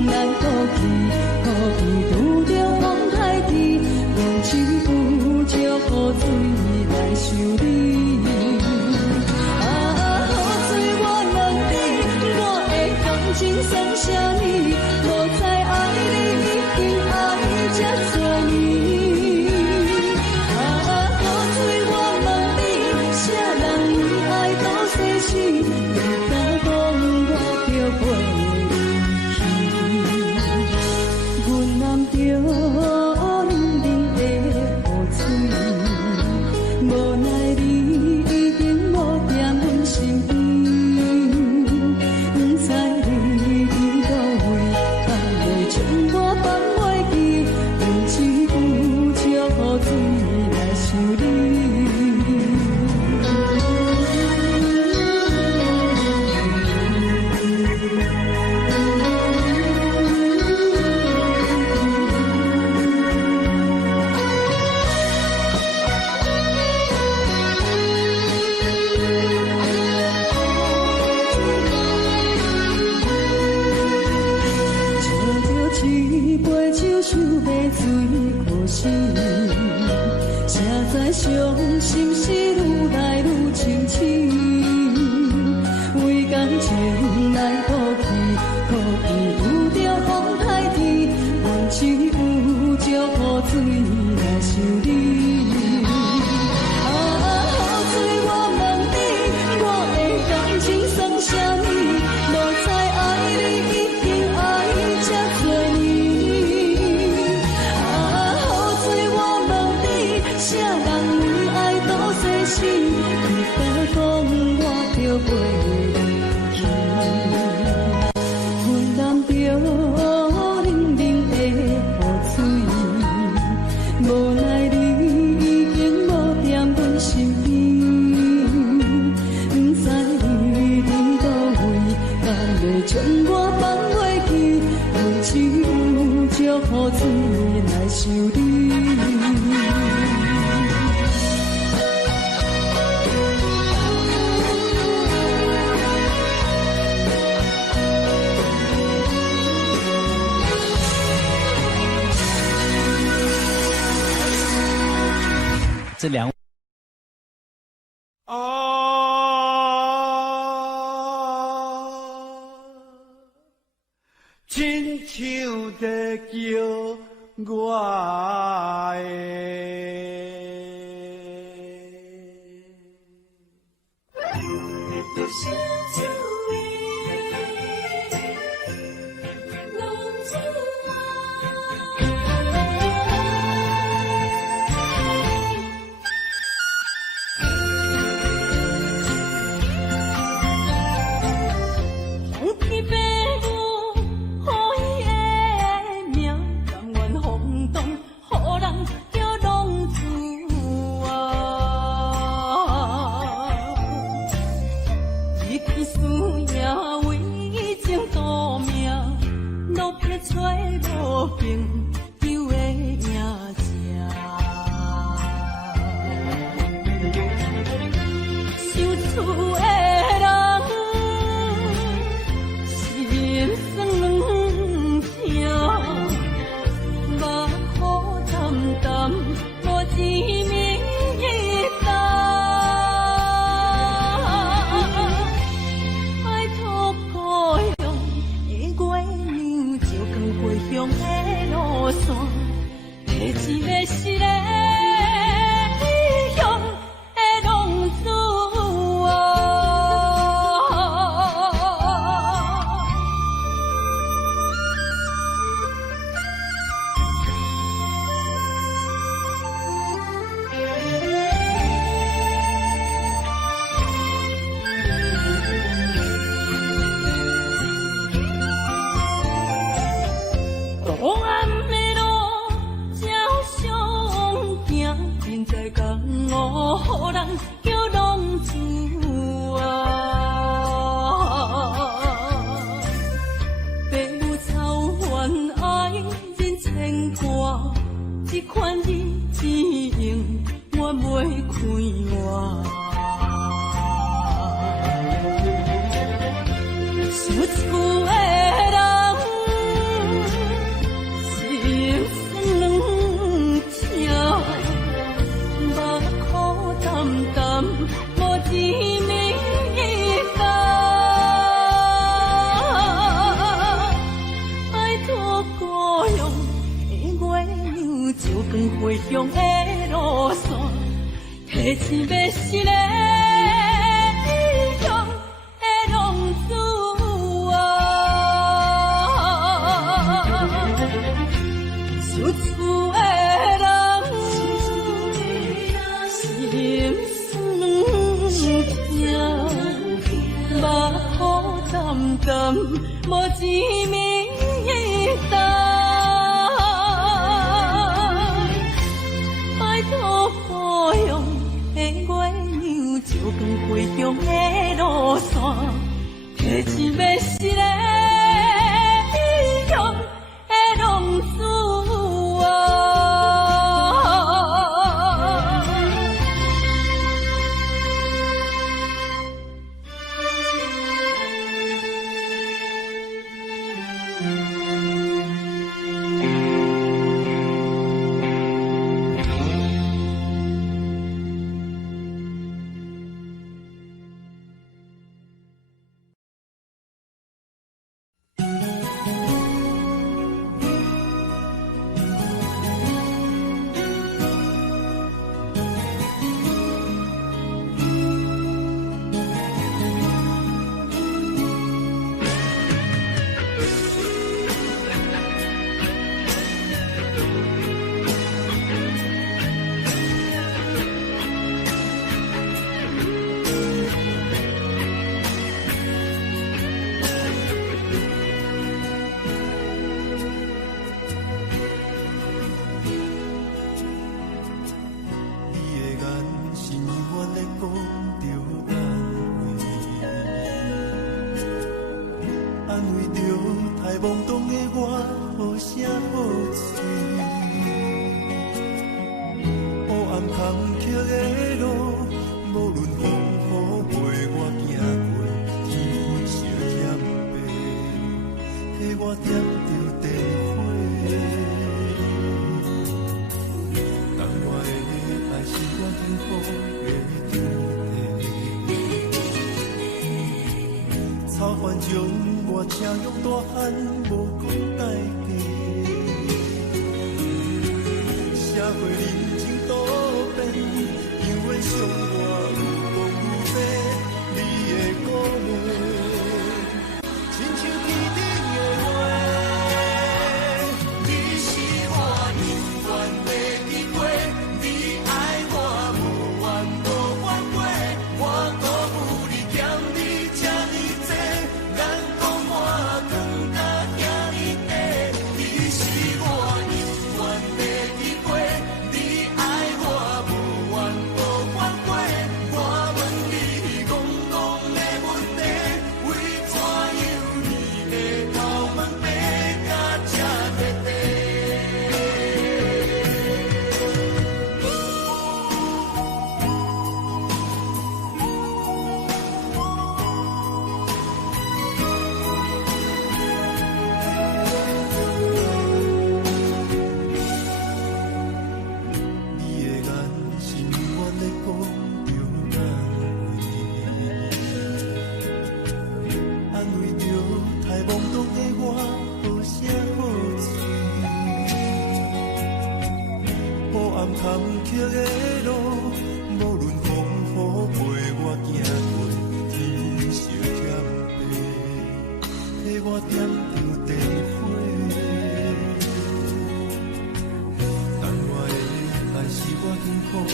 难过去，可比拄着风太低，用一句祝雨水来收你。啊，雨水我问你，我的感情算啥呢？无再爱你，已经爱这多年。啊，雨水我问你，啥人为爱到世事？阮揽着冷冷的雨水，无奈你已经无踮阮身边，不知你伫倒位，敢会将我放袂记？用一句祝雨水来想你。一杯酒想要醉故事，谁知伤心事愈来愈清醒，为感情来过去，可比拄着风太甜，阮只有祝雨水来想你。啊，雨水我问你，我的感情算啥呢？无再爱你，已经爱这多年。啥人为爱到世事？你敢讲我着袂去？阮揽着冷冷的雨水，无奈你已经无踮阮身边，不知你伫倒位，敢会将我放袂记？阮只有祝雨水来想你。这两亲像在叫我朋友的影子，想厝的人心酸两声，目苦淡淡，无一明一暗。爱托故乡的月亮，照光回乡的路线，摕一个失个离乡的浪子啊。黑暗的路，照常行，人在江湖，人叫浪子啊。父母操怨爱人牵挂，这款日子用我袂开我。想厝的人。心酸两声，目苦淡淡，无一明一暗。爱托故乡的月亮，照光回乡的路线，摕一个失个离乡的浪子啊。想厝的人，心酸两声，目苦淡淡，无一明一暗。爱托故乡的月亮，照光回乡的路线，摕一个失个离乡的浪子啊。坎坷的路，无论风雨陪我行过，天烧添白，替我点着灯火。但我的爱是我幸福的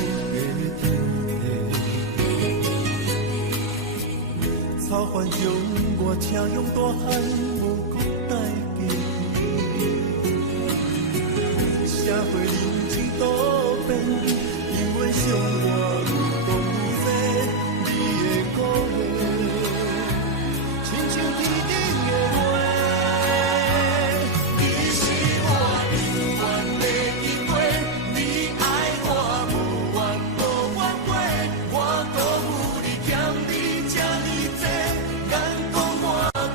天地，草原将我请用大汉无国代价。社会人情多变，因为相我有讲多，你的鼓励，亲像天顶的花。你是我永远的机会，你爱我无怨无怨过，我辜负你欠你这么多，眼光我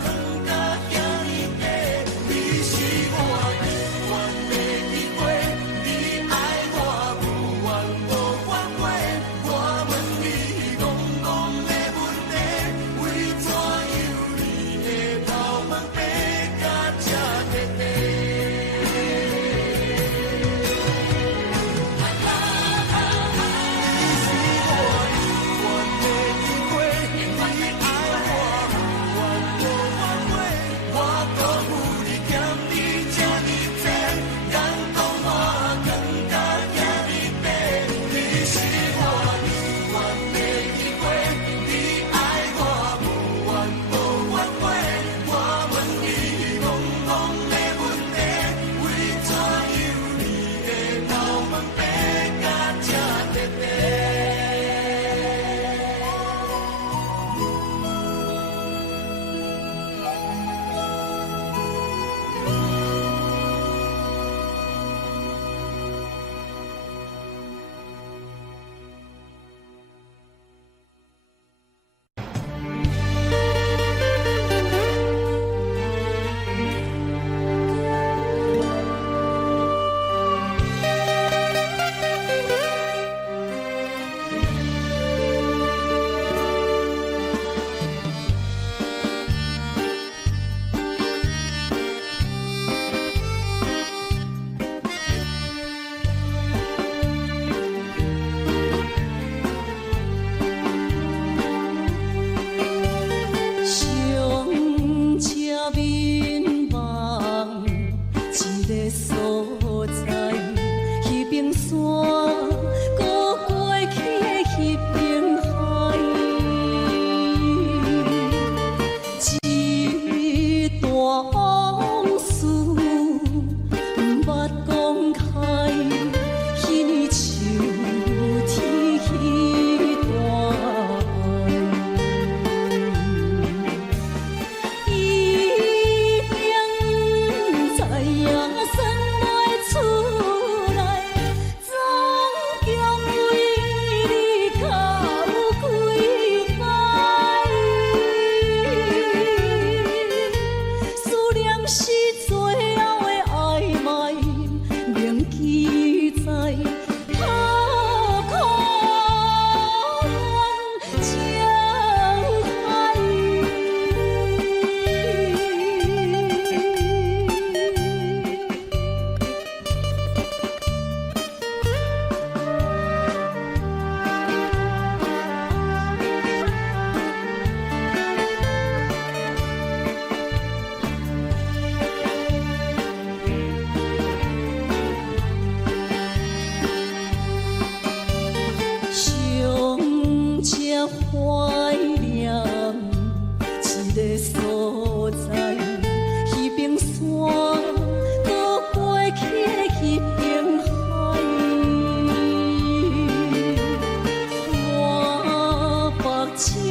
更加惊你多。你是我永远的机会。情。